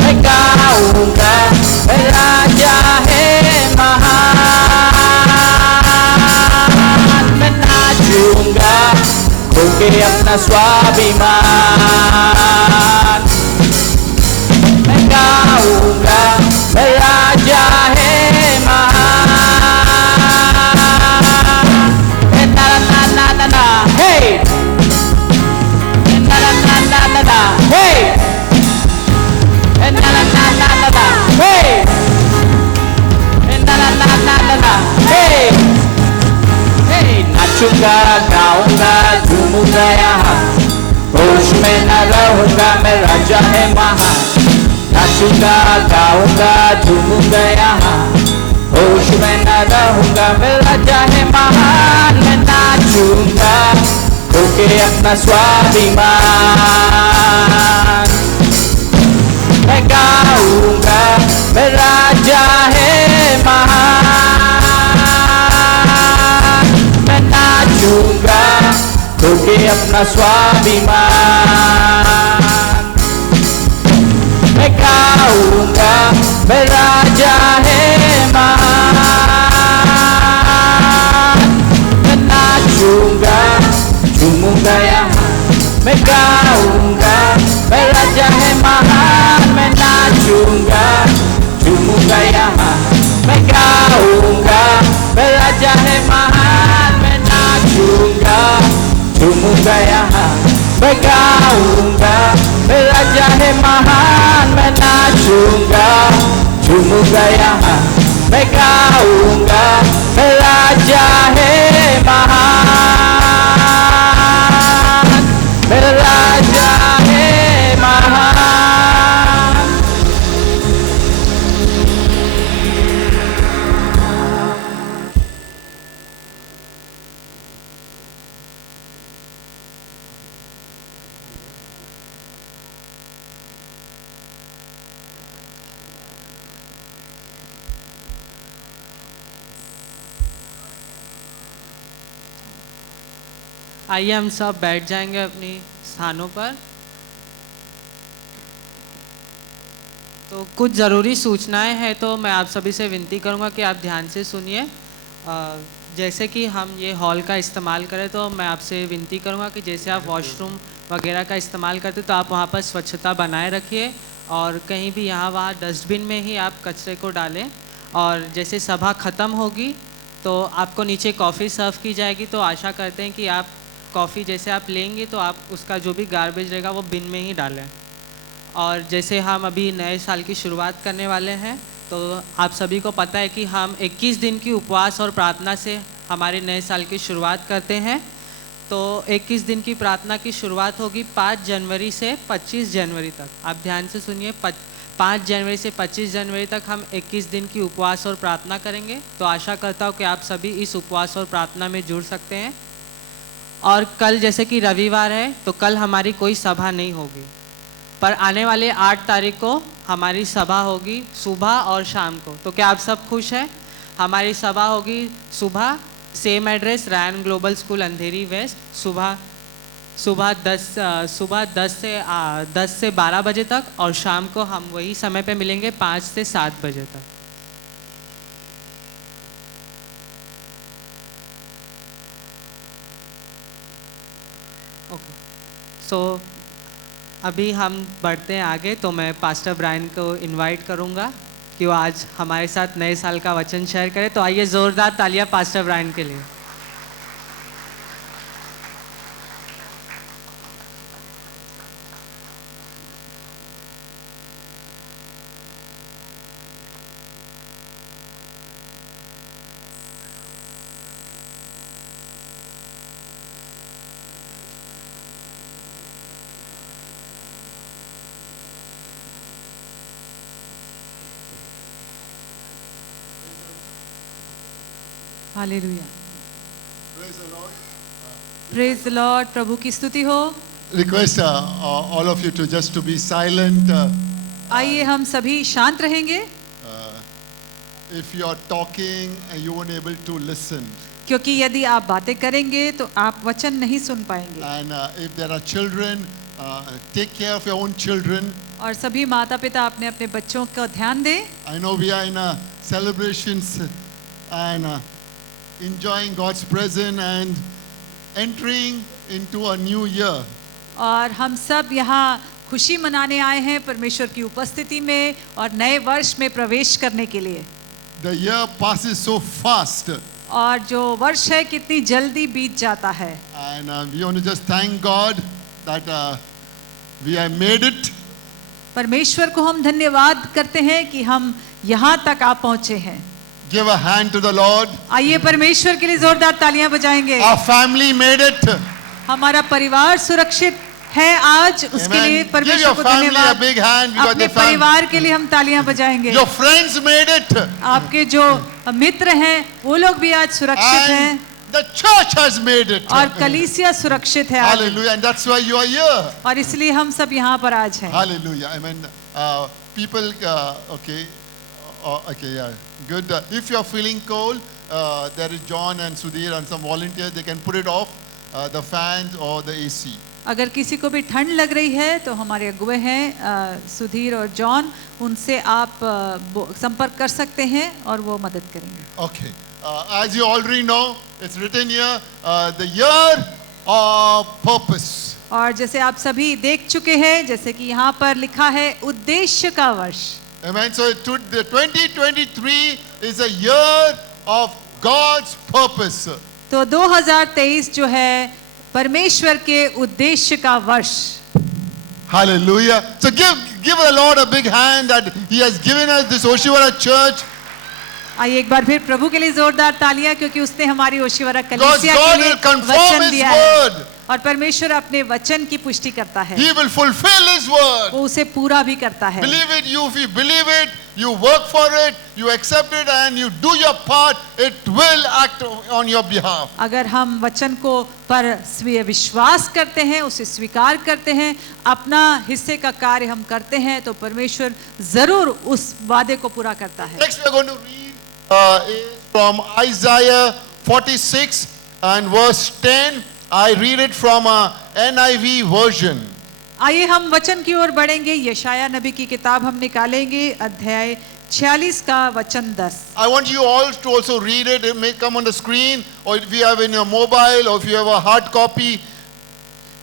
मैं गाऊंगा मेरा राजा है महान। मैं नाचूंगा होके अपना स्वाभिमान, मैं गाऊंगा मेरा राजा है महान। ना ना ना ना ना हे, ना ना ना ना ना ना हे, na na na na na na hey, na na na na na na hey, hey। नाचूंगा गाऊंगा झूमूंगा यहाँ, होश में न रहूंगा मैं राजा है महान। नाचूंगा गाऊंगा झूमूंगा यहाँ, होश में न रहूंगा मैं राजा है महान। मैं नाचूंगा होके अपना स्वाभिमान, मैं गाऊंगा मेरा राजा है महान। मैं नाचूंगा होके अपना स्वाभिमान, मैं गाऊंगा मेरा राजा है महान। मैं नाचूंगा झूमूंगा यहाँ, मैं गाऊंगा मेरा राजा है महान। मैं नाचूंगा झूमूंगा यहाँ, मैं गाऊंगा मेरा राजा है महान। मैं नाचूंगा झूमूंगा यहाँ, मैं गाऊंगा मेरा राजा है महान। मैं नाचूंगा झूमूंगा यहाँ, मैं गाऊंगा मेरा राजा है महान, मेरा राजा है महान। आइए हम सब बैठ जाएंगे अपनी स्थानों पर। तो कुछ ज़रूरी सूचनाएं हैं, तो मैं आप सभी से विनती करूंगा कि आप ध्यान से सुनिए। जैसे कि हम ये हॉल का इस्तेमाल करें, तो मैं आपसे विनती करूंगा कि जैसे आप वॉशरूम वगैरह का इस्तेमाल करते तो आप वहाँ पर स्वच्छता बनाए रखिए, और कहीं भी यहाँ वहाँ डस्टबिन में ही आप कचरे को डालें। और जैसे सभा ख़त्म होगी तो आपको नीचे कॉफ़ी सर्व की जाएगी, तो आशा करते हैं कि आप कॉफ़ी जैसे आप लेंगे तो आप उसका जो भी गार्बेज रहेगा वो बिन में ही डालें। और जैसे हम अभी नए साल की शुरुआत करने वाले हैं, तो आप सभी को पता है कि हम 21 दिन की उपवास और प्रार्थना से हमारे नए साल की शुरुआत करते हैं। तो 21 दिन की प्रार्थना की शुरुआत होगी 5 जनवरी से 25 जनवरी तक। आप ध्यान से सुनिए, 5 जनवरी से 25 जनवरी तक हम 21 दिन की उपवास और प्रार्थना करेंगे। तो आशा करता हूँ कि आप सभी इस उपवास और प्रार्थना में जुड़ सकते हैं। और कल जैसे कि रविवार है तो कल हमारी कोई सभा नहीं होगी, पर आने वाले 8 तारीख को हमारी सभा होगी सुबह और शाम को। तो क्या आप सब खुश हैं? हमारी सभा होगी सुबह, same address, Ryan global school Andheri west, सुबह 10 से 12 बजे तक, और शाम को हम वही समय पे मिलेंगे 5 से 7 बजे तक। ओके, सो अभी हम बढ़ते हैं आगे। तो मैं पास्टर ब्रायन को इनवाइट करूंगा कि वो आज हमारे साथ नए साल का वचन शेयर करें। तो आइए जोरदार तालियां पास्टर ब्रायन के लिए। Hallelujah, praise the Lord. प्रभु की स्तुति हो। Request all of you to just to be silent. आइए हम सभी शांत रहेंगे, If you are talking and you weren't able to listen, क्योंकि यदि आप बातें करेंगे तो आप वचन नहीं सुन पाएंगे। and if there are children, take care of your own children. और सभी माता पिता अपने अपने बच्चों का ध्यान दें। I know we are in celebrations and enjoying God's presence and entering into a new year. और हम सब यहाँ खुशी मनाने आए हैं परमेश्वर की उपस्थिति में और नए वर्ष में प्रवेश करने के लिए। The year passes so fast, और जो वर्ष है कितनी जल्दी बीत जाता है। and we want to just thank God that we have made it. परमेश्वर को हम धन्यवाद करते हैं कि हम यहाँ तक आ पहुँचे हैं। Give a hand to the Lord. आइए परमेश्वर के लिए जोरदार तालियां बजाएंगे। Our family made it. हमारा परिवार सुरक्षित है आज, उसके Amen. लिए Give परमेश्वर your को family a धन्यवाद। big hand because अपने the family. परिवार के लिए हम तालियां बजाएंगे। Your friends made it. आपके जो मित्र हैं वो लोग भी आज सुरक्षित हैं And the church has made it. और कलीसिया सुरक्षित है आज। Hallelujah. And that's why you are here. और इसलिए हम सब यहाँ पर आज हैं। Hallelujah. I mean, people, okay. Okay, yeah. Good. If you are feeling cold, there is John and Sudhir and some volunteers. They can put it off, the fans or the AC. अगर किसी को भी ठंड लग रही है तो हमारे अगुवे हैं सुधीर और जॉन, उनसे आप संपर्क कर सकते हैं और वो मदद करेंगे। Okay. As you already know, it's written here, the year of purpose. और जैसे आप सभी देख चुके हैं, जैसे कि यहाँ पर लिखा है उद्देश्य का वर्ष। Amen. So the 2023 is a year of God's purpose. तो 2023 जो है परमेश्वर के उद्देश्य का वर्ष। Hallelujah. So give the Lord a big hand that He has given us this Oshiwara church. आइए एक बार फिर प्रभु के लिए जोरदार तालियां, क्योंकि उसने हमारी ओशिवरा कलीसिया God के लिए will confirm वचन His दिया है word. और परमेश्वर अपने वचन की पुष्टि करता है, He will fulfill His word. वो उसे पूरा भी करता है। Believe it. If you believe it, you work for it, you accept it, and you do your part, it will act on your behalf. अगर हम वचन को पर विश्वास करते हैं, उसे स्वीकार करते हैं, अपना हिस्से का कार्य हम करते हैं, तो परमेश्वर जरूर उस वादे को पूरा करता है। Next we are going to read is from Isaiah 46 and verse 10. I read it from a NIV version. आइए हम वचन की ओर बढ़ेंगे। यशाया नबी की किताब हम निकालेंगे, अध्याय 46 का वचन 10। I want you all to also read it. It may come on the screen, or if you have in your mobile, or if you have a hard copy.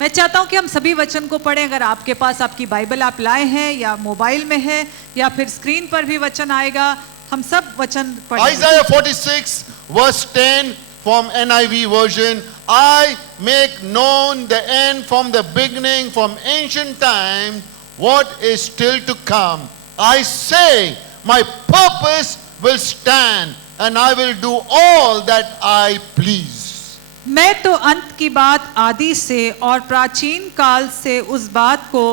मैं चाहता हूं कि हम सभी वचन को पढ़ें। अगर आपके पास आपकी बाइबल आप लाए हैं या मोबाइल में है या फिर स्क्रीन पर भी वचन आएगा, हम सब वचन पढ़ेंगे। Isaiah 46 verse 10 from NIV version. I make known the end from the beginning, from ancient times, what is still to come. I say, my purpose will stand, and I will do all that I please. मैं तो अंत की बात आदि से और प्राचीन काल से उस बात को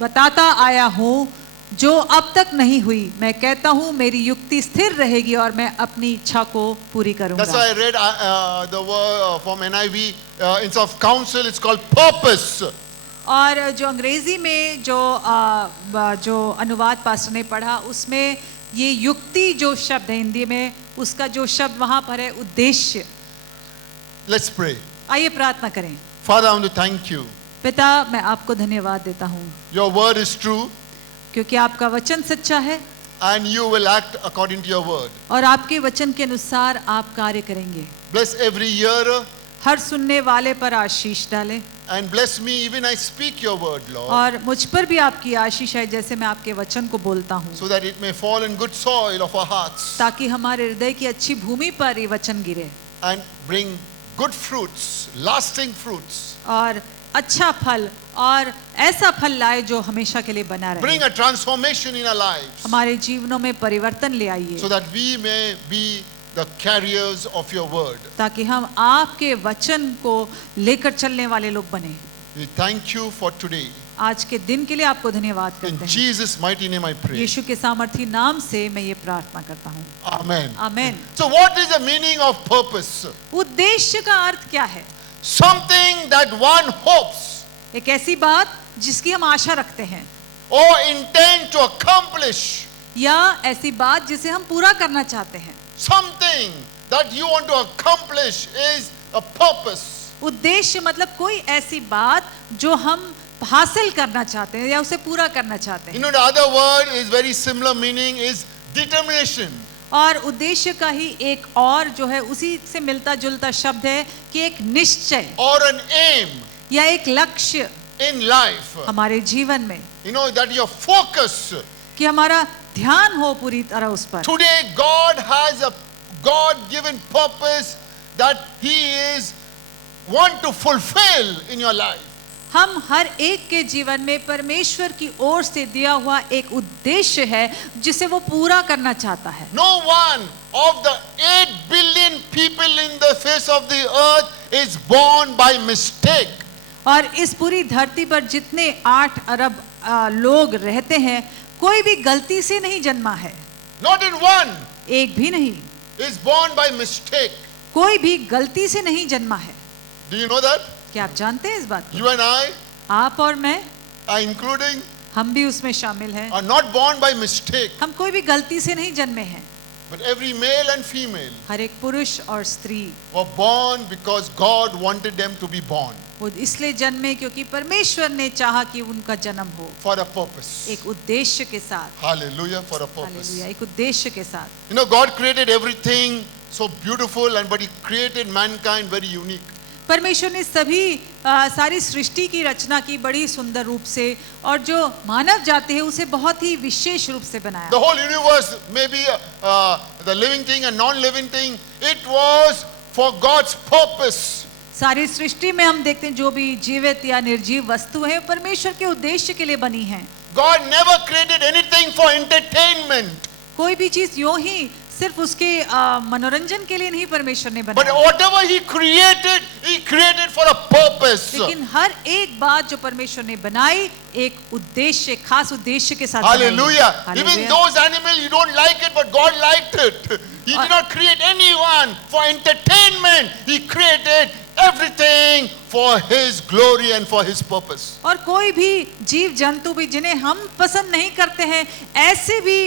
बताता आया हूँ जो अब तक नहीं हुई। मैं कहता हूँ मेरी युक्ति स्थिर रहेगी और मैं अपनी इच्छा को पूरी That's why करूँगा। I read the word from NIV, instead of counsel, it's called purpose. और जो अंग्रेजी में जो अनुवाद पास्टर ने पढ़ा उसमें ये युक्ति जो शब्द है हिंदी में उसका जो शब्द वहाँ पर है उद्देश्य। Let's pray. आइए प्रार्थना करें। Father, I want to thank you. पिता मैं आपको धन्यवाद देता हूँ Your word is true क्योंकि आपका वचन सच्चा है and you will act according to your word. और आपके वचन के अनुसार आप कार्य करेंगे। Bless every hearer हर सुनने वाले पर आशीष डालें and bless me even I speak your word, Lord, और मुझ पर भी आपकी आशीष है जैसे मैं आपके वचन को बोलता हूँ so that it may fall in good soil of our hearts ताकि हमारे हृदय की अच्छी भूमि पर ये वचन गिरे and bring good fruits, lasting fruits. और अच्छा फल और ऐसा फल लाए जो हमेशा के लिए बना रहे। Bring a transformation in our lives हमारे जीवनों में परिवर्तन ले आइए so that we may be the carriers of your word. ताकि हम आपके वचन को लेकर चलने वाले लोग बने। We thank you for today. आज के दिन के लिए आपको धन्यवाद In करते हैं। Jesus' mighty name I pray. यीशु के सामर्थी नाम से मैं ये प्रार्थना करता हूँ Amen. Amen. So what is the meaning of purpose? उद्देश्य का अर्थ क्या है? Something that one hopes एक ऐसी बात जिसकी हम आशा रखते हैं or intend to accomplish. या ऐसी बात जिसे हम पूरा करना चाहते हैं। Something that you want to accomplish is a purpose. उद्देश्य मतलब कोई ऐसी बात जो हम हासिल करना चाहते हैं या उसे पूरा करना चाहते You हैं। know, the other word is very similar meaning is determination. और उद्देश्य का ही एक और जो है उसी से मिलता जुलता शब्द है कि एक निश्चय Or an aim या एक लक्ष्य in life. हमारे जीवन में You know, that your focus. कि हमारा ध्यान हो पूरी तरह उस पर। Today, God has a God-given purpose that He is want to fulfill in your life. हम हर एक के जीवन में परमेश्वर की ओर से दिया हुआ एक उद्देश्य है जिसे वो पूरा करना चाहता है। No one of the 8 billion people in the face of the earth is born by mistake. और इस पूरी धरती पर जितने 8 अरब लोग रहते हैं कोई भी गलती से नहीं जन्मा है। Not in one एक भी नहीं। is born by mistake. कोई भी गलती से नहीं जन्मा है। Do you know that? क्या आप जानते हैं इस बात को? You and I, आप और मैं including, हम भी उसमें शामिल हैं। are not born by mistake. हम कोई भी गलती से नहीं जन्मे हैं। But every male and female हर एक पुरुष और स्त्री were born because God wanted them to be born वो इसलिए जन्मे क्योंकि परमेश्वर ने चाहा कि उनका जन्म हो for a purpose. एक उद्देश्य के साथ। Hallelujah, for a purpose. Hallelujah, एक उद्देश्य के साथ। You know, God created everything so beautiful, but He created mankind very unique. परमेश्वर ने सभी सारी सृष्टि की रचना की बड़ी सुंदर रूप से और जो मानव जाति है उसे बहुत ही विशेष रूप से बनाया। The whole universe, maybe the living thing and non-living thing, it was for God's purpose. सारी सृष्टि में हम देखते हैं जो भी जीवित या निर्जीव वस्तु है परमेश्वर के उद्देश्य के लिए बनी है। God never created anything for entertainment. कोई भी चीज यूं ही सिर्फ उसके मनोरंजन के लिए नहीं परमेश्वर ने But बनाया। whatever He created for a purpose. लेकिन हर एक बात जो परमेश्वर ने बनाई एक उद्देश्य खास उद्देश्य के साथ बनाई। Hallelujah. Even hallelujah. those animals you don't like it, but God liked it. He did not create anyone for entertainment. He created everything for His glory and for His purpose. और कोई भी जीव जंतु भी जिन्हें हम पसंद नहीं करते हैं ऐसे भी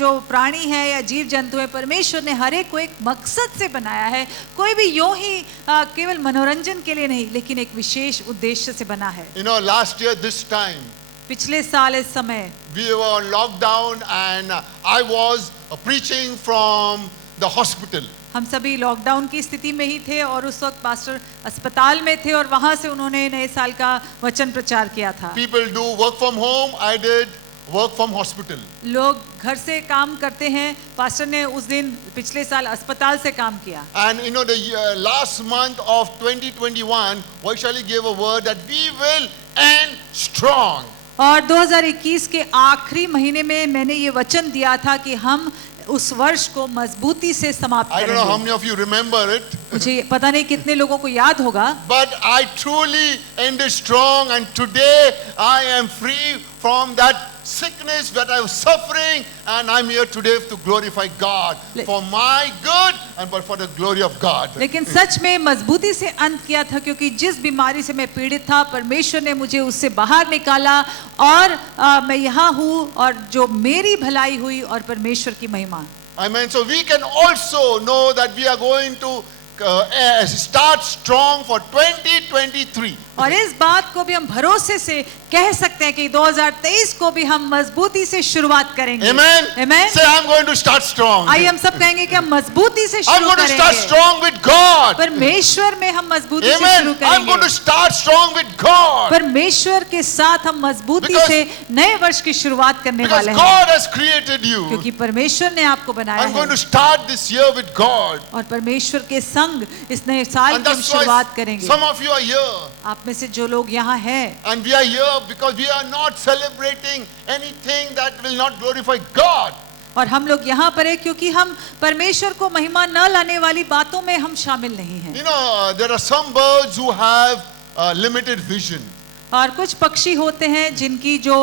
जो प्राणी है या जीव जंतु है परमेश्वर ने हर एक को एक मकसद से बनाया है। कोई भी यूं ही केवल मनोरंजन के लिए नहीं लेकिन एक विशेष उद्देश्य से बना है। You know, last year this time पिछले साल इस समय we were on lockdown and I was preaching from the hospital. हम सभी लॉकडाउन की स्थिति में ही थे और उस वक्त पास्टर अस्पताल में थे और वहां से उन्होंने नए साल का वचन प्रचार किया था। People do work from home. I did work from hospital. लोग घर से काम करते हैं। पास्टर ने उस दिन पिछले साल अस्पताल से काम किया। And you know, the last month of 2021, Vaishali gave a word that we will end strong. और 2021 के आखिरी महीने में मैंने ये वचन दिया था कि हम उस वर्ष को मजबूती से समाप्त I don't know how करेंगे। many of you remember it, मुझे पता नहीं कितने लोगों को याद होगा, but I truly ended strong, and today I am free from that sickness that I was suffering, and I'm here today to glorify God for my good and for the glory of God. लेकिन सच में मजबूती से अंत किया था, क्योंकि जिस बीमारी से मैं पीड़ित था परमेश्वर ने मुझे उससे बाहर निकाला और मैं यहाँ हूँ और जो मेरी भलाई हुई और परमेश्वर की महिमा। Amen. So we can also know that we are going to start strong for 2023. और इस बात को भी हम भरोसे से कह सकते हैं कि 2023 को भी हम मजबूती से शुरुआत करेंगे। Amen. Amen. Say, I'm going to start strong. आइए हम सब कहेंगे कि हम मजबूती से I'm शुरू going to start करेंगे। strong with God. परमेश्वर में हम मजबूती से शुरू Amen. I'm going to करेंगे। start strong with God. परमेश्वर के साथ हम मजबूती Because- से नए वर्ष की शुरुआत करने Because वाले हैं, God has created you. क्योंकि परमेश्वर ने आपको बनाया I'm going है to start this year with God. और परमेश्वर के संग इस नए साल And की हम that's why शुरुआत करेंगे। some of you are here. आप में से जो लोग यहाँ हैं, And we are here because we are not celebrating anything that will not glorify God. और हम लोग यहाँ पर है क्योंकि हम परमेश्वर को महिमा न लाने वाली बातों में हम शामिल नहीं हैं। You know, there are some birds who have limited vision. और कुछ पक्षी होते हैं जिनकी जो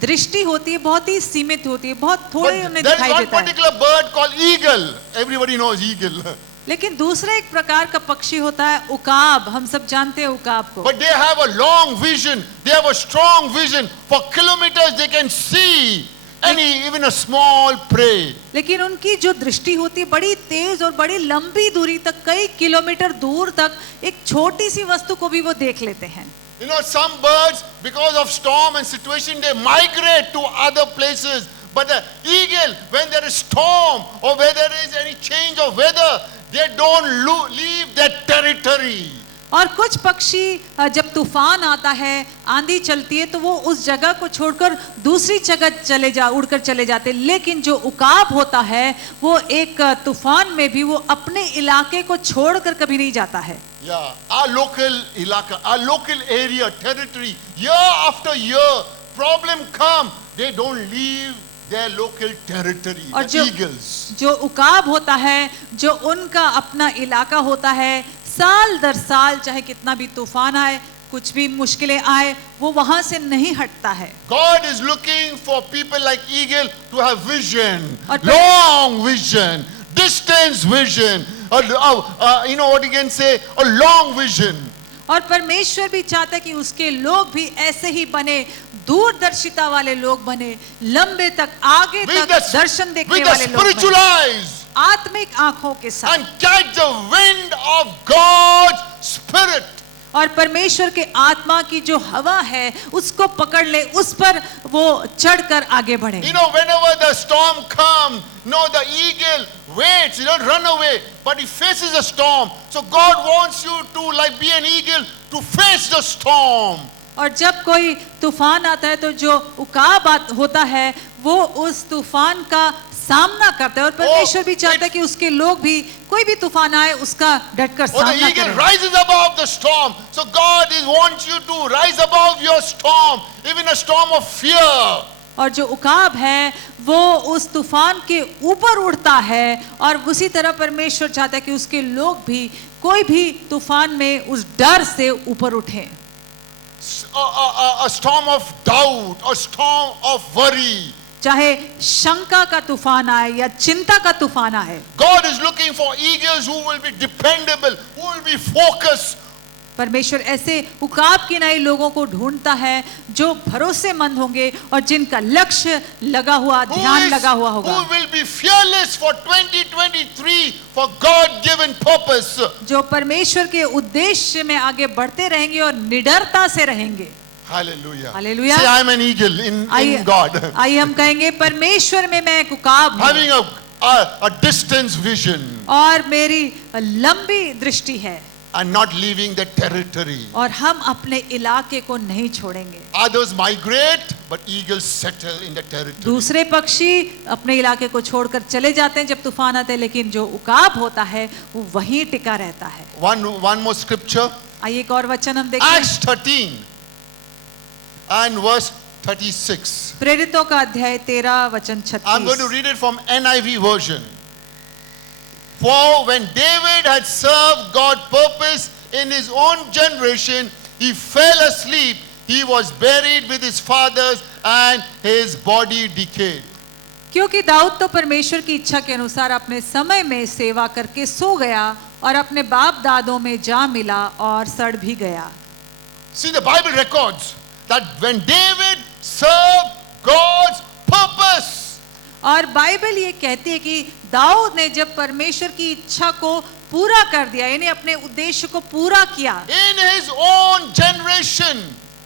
दृष्टि होती है बहुत ही सीमित होती है, बहुत थोड़े But उन्हें there is दिखाई one देता है। particular bird called eagle. Everybody knows eagle. लेकिन दूसरा एक प्रकार का पक्षी होता है उकाब, हम सब जानते हैं उकाब को। But they have a long vision. They have a strong vision. For kilometers they can see even a small prey. लेकिन उनकी जो दृष्टि होती है बड़ी तेज और बड़ी लंबी दूरी तक, कई किलोमीटर दूर तक एक छोटी सी वस्तु को भी वो देख लेते हैं। You know, some birds, because of storm and situation, they migrate to other places. But the eagle, when there is storm or where there is any change of weather, they don't leave their territory. और कुछ पक्षी जब तूफान आता है, आंधी चलती है, तो वो उस जगह को छोड़कर दूसरी जगह उड़कर चले जाते हैं। लेकिन जो उकाब होता है वो एक तूफान में भी वो अपने इलाके को छोड़कर कभी नहीं जाता है। Yeah, our local ilaka, our local area, territory, year after year, problem come, they don't leave their local territory. और The eagles. जो उकाब होता है, जो उनका अपना इलाका होता है, साल दर साल चाहे कितना भी तूफान आए, कुछ भी मुश्किलें आए, वो वहां से नहीं हटता है। God is looking for people like eagle to have vision, और long vision, distance vision, you know what you can say, a long vision. और परमेश्वर भी चाहता है कि उसके लोग भी ऐसे ही बने, दूरदर्शिता वाले लोग बने, लंबे तक आगे With तक दर्शन the, देखने with the वाले लोग spiritual बने, eyes, आत्मिक आंखों के साथ। and catch the wind of God's spirit. और परमेश्वर के आत्मा की जो हवा है उसको पकड़ ले, उस पर वो चढ़कर आगे बढ़े। You know, whenever the storm comes, no, the eagle waits, you don't run away, but he faces a storm. So God wants you to like be an eagle to face the storm. और जब कोई तूफान आता है तो जो उकाब होता है वो उस तूफान का सामना करता है, और परमेश्वर भी चाहता है कि उसके लोग भी कोई भी तूफान आए उसका डटकर Or the सामना eagle करें। rises above the storm. So God wants you to rise above your storm, even a storm of fear. और जो उकाब है वो उस तूफान के ऊपर उड़ता है, और उसी तरह परमेश्वर चाहता है कि उसके लोग भी कोई भी तूफान में उस डर से ऊपर उठें। A storm of doubt, a storm of worry. चाहे शंका का तूफान आए या चिंता का तूफान आए, God is looking for eagles who will be dependable, who will be focused. परमेश्वर ऐसे उकाब की नए लोगों को ढूंढता है जो भरोसेमंद होंगे और जिनका लक्ष्य लगा हुआ, ध्यान लगा हुआ होगा, Who will be fearless for 2023 for God-given purpose. जो परमेश्वर के उद्देश्य में आगे बढ़ते रहेंगे और निडरता से रहेंगे। Hallelujah. Hallelujah. Say, I'm an eagle in God. आइए हम कहेंगे परमेश्वर में मैं एक उकाब हूं Having a distance vision और मेरी लंबी दृष्टि है, and not leaving the territory. और हम अपने इलाके को नहीं छोड़ेंगे। Others migrate, but eagles settle in the territory. दूसरे पक्षी अपने इलाके को छोड़कर चले जाते हैं जब तूफान आते हैं, लेकिन जो उकाब होता है वो वहीं टिका रहता है। One more scripture. आइए एक और वचन हम देखें। Acts 13 and verse 36. प्रेरितों का अध्याय 13 वचन I'm going to 36। read it from NIV version. For when David had served God's purpose in his own generation, he fell asleep. He was buried with his fathers and his body decayed. क्योंकि दाऊद तो परमेश्वर की इच्छा के अनुसार अपने समय में सेवा करके सो गया और अपने बाप दादों में जा मिला और सड़ भी गया। See, the Bible records that when David served God's purpose, और बाइबल ये कहती है कि दाऊद ने जब परमेश्वर की इच्छा को पूरा कर दिया, यानी अपने उद्देश्य को पूरा किया in his own generation,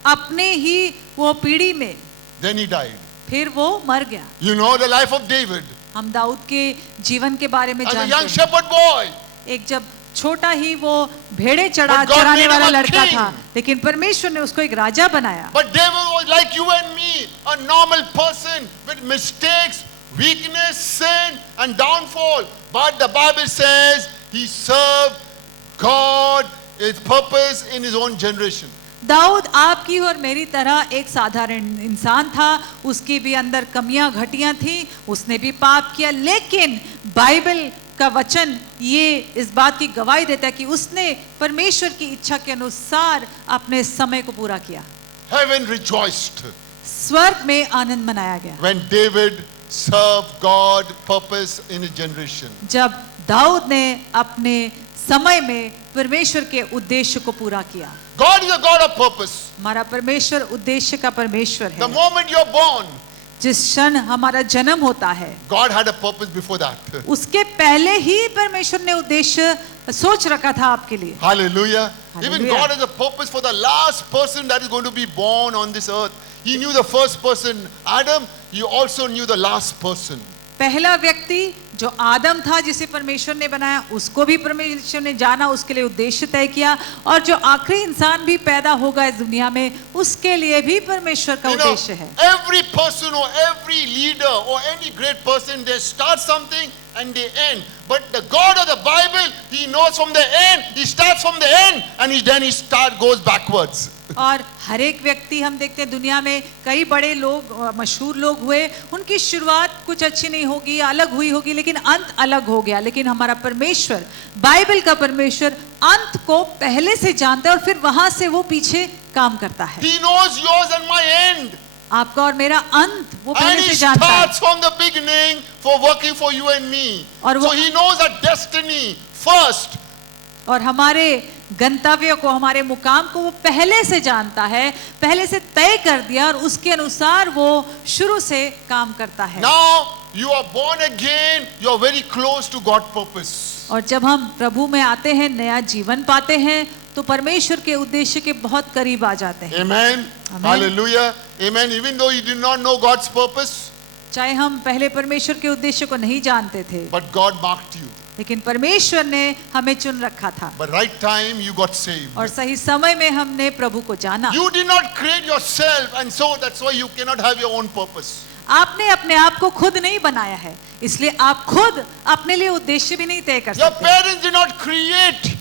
अपने ही वो पीढ़ी में, then he died. फिर वो मर गया। You know the life of David हम दाऊद के जीवन के बारे में as a जानते young हैं। shepherd boy. एक जब छोटा ही वो भेड़े But God चराने made him वाला a लड़का king. था, लेकिन परमेश्वर ने उसको एक राजा बनाया। But David was like you and me, a normal person with mistakes, weakness, sin, and downfall. But the Bible says he served God, his purpose in his own generation. Dawood आपकी और मेरी तरह एक साधारण इंसान था, उसकी भी अंदर कमियां घटियां थी, उसने भी पाप किया, लेकिन बाइबल का वचन ये इस बात की गवाही देता है कि उसने परमेश्वर की इच्छा के अनुसार अपने समय को पूरा किया। Heaven rejoiced स्वर्ग में आनंद मनाया गया when David served God's purpose in his generation. जब दाऊद ने अपने समय में परमेश्वर के उद्देश्य को पूरा किया। God is a God of purpose. हमारा परमेश्वर उद्देश्य का परमेश्वर The है। moment you're born, जिस क्षण हमारा जन्म होता है, God had a purpose before that. उसके पहले ही परमेश्वर ने उद्देश्य सोच रखा था आपके लिए। Hallelujah. Even Hallelujah. God has a purpose for the last person that is going to be born on this earth. He knew the first person, Adam. He also knew the last person. पहला व्यक्ति जो आदम था जिसे परमेश्वर ने बनाया, उसको भी परमेश्वर ने जाना, उसके लिए उद्देश्य तय किया, और जो आखिरी इंसान भी पैदा होगा इस दुनिया में, उसके लिए भी परमेश्वर का You know, उद्देश्य है। every person or every leader or any great person, they start something and they end. But the God of the Bible, He knows from the end. He starts from the end and then He goes backwards. और हर एक व्यक्ति हम देखते हैं दुनिया में कई बड़े लोग, मशहूर लोग हुए, उनकी शुरुआत कुछ अच्छी नहीं होगी, अलग हुई होगी, लेकिन अंत अलग हो गया। लेकिन हमारा परमेश्वर, बाइबल का परमेश्वर, अंत को पहले से जानता है और फिर वहां से वो पीछे काम करता है। He knows yours and my end. आपका और मेरा अंत वो And पहले He से जानता है। starts from the beginning for working for you and me. और वो- So He knows our destiny first. और हमारे गंतव्य को, हमारे मुकाम को वो पहले से जानता है, पहले से तय कर दिया, और उसके अनुसार वो शुरू से काम करता है। Now you are born again. You are very close to God's purpose. और जब हम प्रभु में आते हैं, नया जीवन पाते हैं, तो परमेश्वर के उद्देश्य के बहुत करीब आ जाते हैं। Amen. Amen. Hallelujah. Amen. Even though you did not know God's purpose, चाहे हम पहले परमेश्वर के उद्देश्य को नहीं जानते थे, but God marked you. लेकिन परमेश्वर ने हमें चुन रखा था, But right time you got saved. और सही समय में हमने प्रभु को जाना। You did not create yourself, and so that's why you cannot have your own purpose. आपने अपने आप को खुद नहीं बनाया है, इसलिए आप खुद अपने लिए उद्देश्य भी नहीं तय कर Your सकते। parents did not create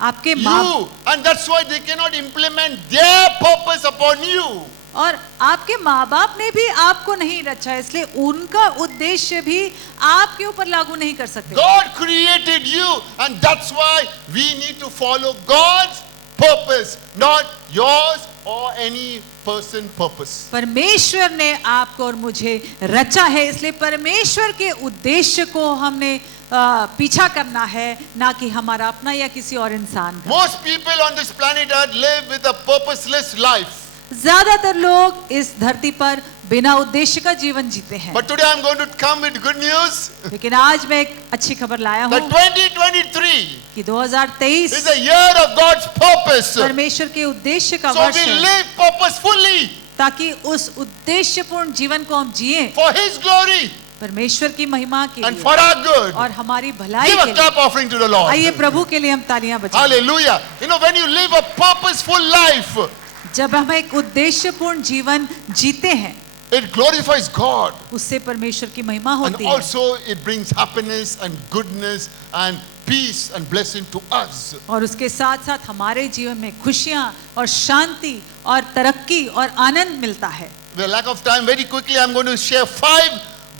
आपके माँ, you, and that's why they cannot implement their purpose upon you. और आपके माँ बाप ने भी आपको नहीं रचा है, इसलिए उनका उद्देश्य भी आपके ऊपर लागू नहीं कर सकते। God created you, and that's why we need to follow God's purpose, not yours or any person purpose. परमेश्वर ने आपको और मुझे रचा है, इसलिए परमेश्वर के उद्देश्य को हमने पीछा करना है, ना कि हमारा अपना या किसी और इंसान का। Most people on this planet Earth live with a purposeless life. ज्यादातर लोग इस धरती पर बिना उद्देश्य का जीवन जीते हैं। But today I'm going to come with good news लेकिन आज मैं एक अच्छी खबर लाया that हूँ 2023 कि 2023 is a year of God's purpose. So परमेश्वर के उद्देश्य का we वर्ष है, live purposefully ताकि उस उद्देश्यपूर्ण जीवन को हम जिए, for His glory परमेश्वर की महिमा के and लिए for our good. और हमारी भलाई Give के a लिए। clap offering to the Lord. आइए प्रभु के लिए हम तालियां बजाएं। Hallelujah. You know, when you live a purposeful life, जब हम एक उद्देश्यपूर्ण जीवन जीते हैं, it glorifies God. उससे परमेश्वर की महिमा And होती है, also it brings happiness and goodness and peace and blessing to us. और उसके साथ साथ हमारे जीवन में खुशियां और शांति और तरक्की और आनंद मिलता है। with lack of time, very quickly I'm going to share 5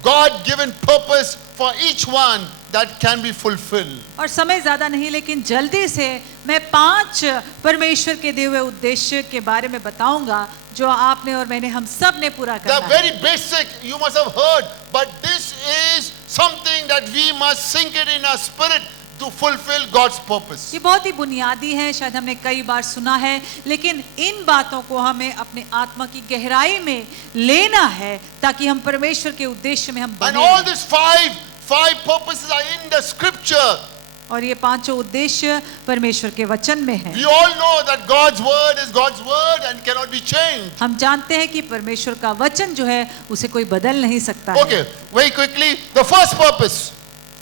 God-given purpose for each one that can be fulfilled. और समय ज्यादा नहीं, लेकिन जल्दी से मैं 5 परमेश्वर के दिए हुए उद्देश्य के बारे में बताऊंगा जो आपने और मैंने हम सब ने पूरा They are करना है। very basic, you must have heard, but this is something that we must sink it in our spirit to fulfill God's purpose. ये बहुत ही बुनियादी है, शायद हमने कई बार सुना है, लेकिन इन बातों को हमें अपने आत्मा की गहराई में लेना है ताकि हम परमेश्वर के उद्देश्य में हम And बने all रहें। these five purposes are in the scripture. और ये 5 उद्देश्य परमेश्वर के वचन में है। We all know that God's word is God's word and cannot be changed. हम जानते हैं कि परमेश्वर का वचन जो है उसे कोई बदल नहीं सकता है। Okay, very quickly, the first purpose.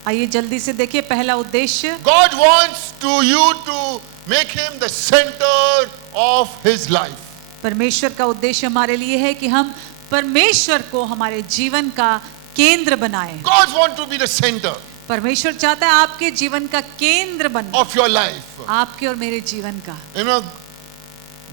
आइए जल्दी से देखिए पहला उद्देश्य। God wants you to make him the center of his life. परमेश्वर का उद्देश्य हमारे लिए है कि हम परमेश्वर को हमारे जीवन का केंद्र बनाएं। God wants to be the center परमेश्वर चाहता है आपके जीवन का केंद्र बनना, of your life. आपके और मेरे जीवन का। You know,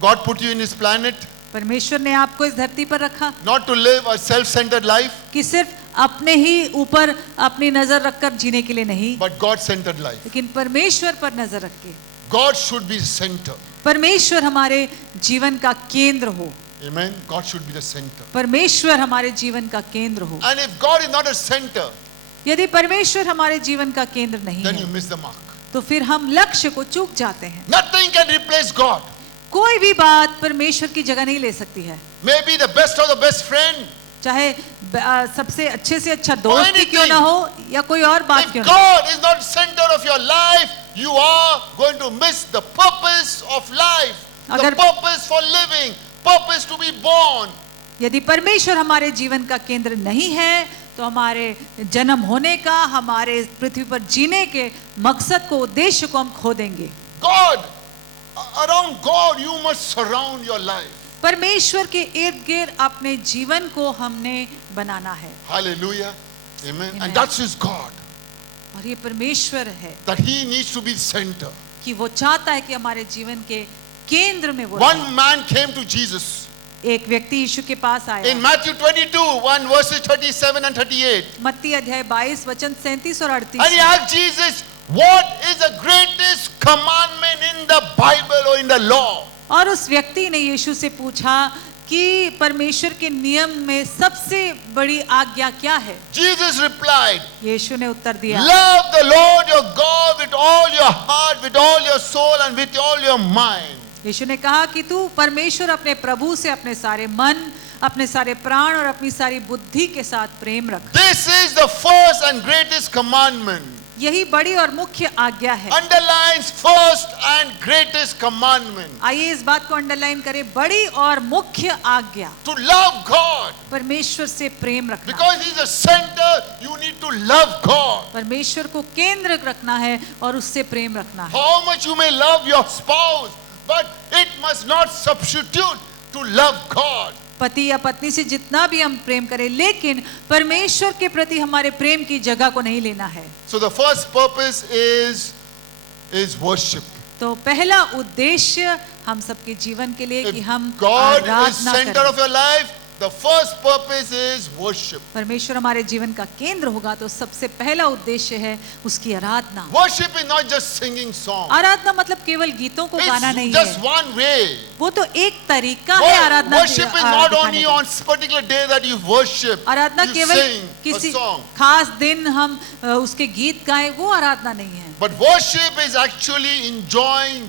God put you in his planet परमेश्वर ने आपको इस धरती पर रखा not to live a self-centered life, कि सिर्फ अपने ही ऊपर अपनी नजर रखकर जीने के लिए नहीं, but God-centered life. लेकिन परमेश्वर पर नजर रख के। God should be the center. परमेश्वर हमारे जीवन का केंद्र हो। Amen. God should be the center. परमेश्वर हमारे जीवन का केंद्र हो। And if God is not a center, यदि परमेश्वर हमारे जीवन का केंद्र नहीं then you है miss the mark. तो फिर हम लक्ष्य को चूक जाते हैं। Nothing can replace God. कोई भी बात परमेश्वर की जगह नहीं ले सकती है, Maybe the best of the best friend. चाहे सबसे अच्छे से अच्छा दोस्त ही anything. क्यों ना हो या कोई और बात If क्यों ना हो। God is not center of your life, you are going to miss the purpose of life, the अगर- purpose for living, purpose to be born. यदि परमेश्वर हमारे जीवन का केंद्र नहीं है तो हमारे जन्म होने का, हमारे पृथ्वी पर जीने के मकसद को, उद्देश्य को हम खो देंगे। God, around God, you must surround your life. परमेश्वर के इर्द गिर्द अपने जीवन को हमने बनाना है। Hallelujah. Amen. Amen. And that's his God, और ये परमेश्वर है that he needs to be center. कि वो चाहता है कि हमारे जीवन के केंद्र में वो One रहे। man came to Jesus एक व्यक्ति यीशु के पास आया। in Matthew 22, 1 verses 37 and 38. मत्ती अध्याय 22 वचन 37 और And he 38। asked Jesus, what is the greatest commandment in the Bible or in the law? और उस व्यक्ति ने यीशु से पूछा कि परमेश्वर के नियम में सबसे बड़ी आज्ञा क्या है। Jesus replied, यीशु ने उत्तर दिया, love the Lord your God with all your heart, with all your soul and with all your mind. यीशु ने कहा कि तू परमेश्वर अपने प्रभु से अपने सारे मन, अपने सारे प्राण और अपनी सारी बुद्धि के साथ प्रेम रख। This is the first and greatest commandment. यही बड़ी और मुख्य आज्ञा है। Underlines first and greatest commandment. आइए इस बात को अंडरलाइन करें, बड़ी और मुख्य आज्ञा To love God. परमेश्वर से प्रेम रखना। Because he's the center, you need to love God. परमेश्वर को केंद्र रखना है और उससे प्रेम रखना है। How much you may love your spouse, but it must not substitute to love God. पति या पत्नी से जितना भी हम प्रेम करें, लेकिन परमेश्वर के प्रति हमारे प्रेम की जगह को नहीं लेना है। So the first purpose is worship. तो पहला उद्देश्य हम सबके जीवन के लिए कि हम If God is Aradhana center करें। of your life, the first purpose is worship. परमेश्वर हमारे जीवन का केंद्र होगा तो सबसे पहला उद्देश्य है उसकी आराधना। Worship is not just singing songs. आराधना मतलब केवल गीतों को गाना It's नहीं just है, one way. वो तो एक तरीका है आराधना Worship is not दिखाने only का। on particular day that you worship. Aradhana You केवल sing a किसी song. खास दिन हम उसके गीत गाएं, वो आराधना नहीं है। But worship is actually enjoying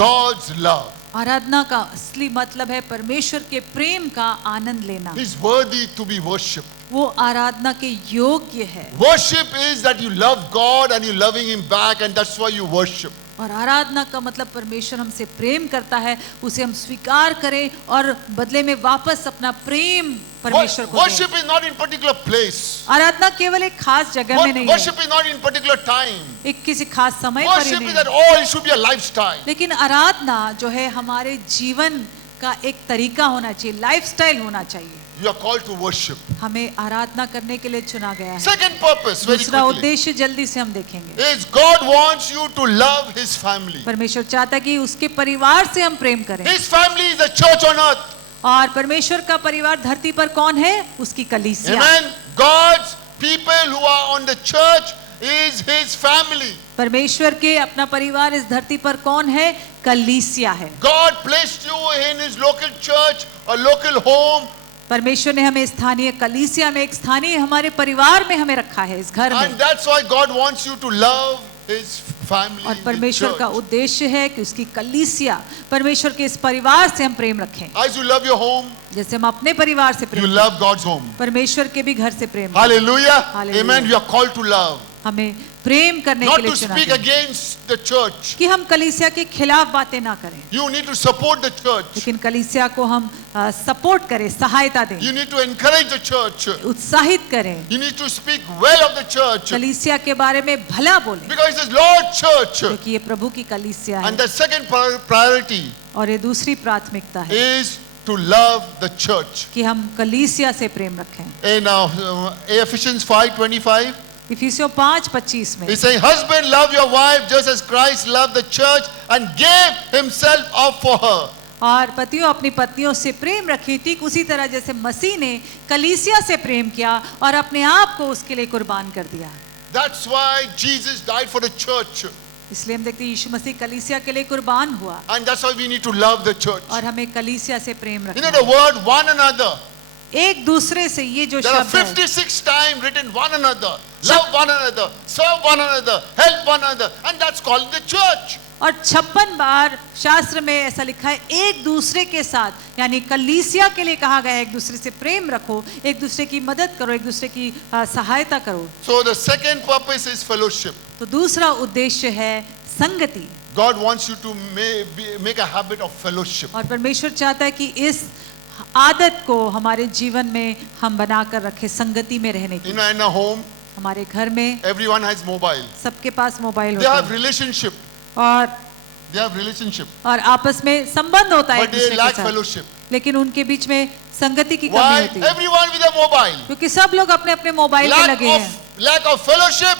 God's love. आराधना का असली मतलब है परमेश्वर के प्रेम का आनंद लेना। He's worthy to be worshipped. वो आराधना के योग्य है। Worship is that you love God and you're loving him back, and that's why you worship. और आराधना का मतलब परमेश्वर हमसे प्रेम करता है, उसे हम स्वीकार करें और बदले में वापस अपना प्रेम परमेश्वर को दें। Worship is not in particular place. आराधना केवल एक खास जगह में नहीं है, Worship is not in particular time. एक किसी खास समय पर ही Worship नहीं is है। that all it should be a lifestyle. लेकिन आराधना जो है हमारे जीवन का एक तरीका होना चाहिए, लाइफस्टाइल होना चाहिए। You are called to worship. हमें आराधना करने के लिए चुना गया है। Second purpose, very दूसरा quickly, उद्देश्य जल्दी से हम देखेंगे। is God wants you to love his family. परमेश्वर चाहता है कि उसके परिवार से हम प्रेम करें। His family is the church on earth. और परमेश्वर का परिवार धरती पर कौन है? उसकी कलीसिया। Amen. God's people who are on the church is his family. परमेश्वर के अपना परिवार इस धरती पर कौन है? कलीसिया है। God placed you in his local church or local home, परमेश्वर ने हमें स्थानीय कलीसिया में, एक स्थानीय हमारे परिवार में हमें रखा है, इस घर and में। that's why God wants you to love his family. और the परमेश्वर का church. उद्देश्य है कि उसकी कलीसिया, परमेश्वर के इस परिवार से हम प्रेम रखें। As you love your home, जैसे हम अपने परिवार से you Prem, love God's home. परमेश्वर के भी घर से प्रेम। Hallelujah. Hallelujah. Amen. You are called to love. हमें प्रेम करने Not के लिए to चुना speak गया। against the church. कि हम कलीसिया के खिलाफ बातें ना करें, You need to support the church. लेकिन कलीसिया को हम सपोर्ट करें, सहायता दें, You need to encourage the church. उत्साहित करें, You need to speak well of the church. कलीसिया के बारे में भला बोलें, Because it is Lord's church. क्योंकि ये प्रभु की कलीसिया है। And the second priority और ये दूसरी प्राथमिकता है is to love the church. कि हम कलीसिया से प्रेम रखें। In Ephesians 5:25, इफिसियों 5:25 में he's saying, husband, love your wife just as Christ loved the church and gave himself up for her. और पतियों अपनी पत्नियों से प्रेम रखें, ठीक उसी तरह जैसे मसीह ने कलीसिया से प्रेम किया और अपने आप को उसके लिए कुर्बान कर दिया। That's why Jesus died for the church. इसलिए हम देखते हैं यीशु मसीह कलीसिया के लिए कुर्बान हुआ, And that's why we need to love the church. और हमें कलीसिया से प्रेम You know रखना the word one another. एक दूसरे से, ये जो There are शब्द है 56 times written one another. Love one another. Serve one another. Help one another. And that's called the church. और 56 बार शास्त्र में ऐसा लिखा है, एक दूसरे के साथ, यानी कलीसिया के लिए कहा गया है, एक दूसरे से प्रेम रखो, एक दूसरे की मदद करो, एक दूसरे की सहायता करो। So the second purpose is fellowship. तो दूसरा उद्देश्य है संगति। God wants you to make a habit of fellowship. और परमेश्वर चाहता है कि इस आदत को हमारे जीवन में हम बनाकर रखें, संगति में रहने की। You know, in a home, हमारे घर में everyone has mobile. सबके पास मोबाइल They होता have है relationship. They have relationship. और आपस में संबंध होता है But एक they दूसरे lack के साथ, fellowship. लेकिन उनके बीच में संगति की कमी Why? होती है, Everyone with a mobile. क्योंकि सब लोग अपने अपने मोबाइल में लगे हैं। Lack of fellowship.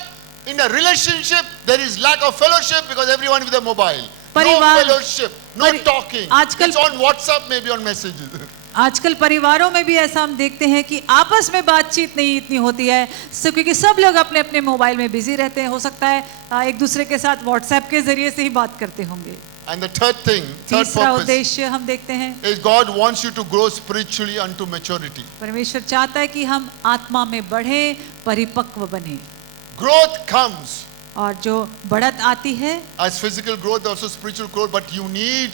In a relationship, there is lack of fellowship because everyone with a mobile. No परिवार- fellowship, no परि- talking. आजकल- It's on WhatsApp, maybe on messages. आजकल परिवारों में भी ऐसा हम देखते हैं कि आपस में बातचीत नहीं इतनी होती है, क्योंकि सब लोग अपने अपने मोबाइल में बिजी रहते हैं। हो सकता है एक दूसरे के साथ व्हाट्सएप के जरिए से ही बात करते होंगे। And the third तीसरा purpose उद्देश्य हम देखते हैं, is God wants you to grow spiritually unto maturity. परमेश्वर चाहता है कि हम आत्मा में बढ़े, परिपक्व बने। Growth comes और जो बढ़त आती है, as physical growth, also spiritual growth, but you need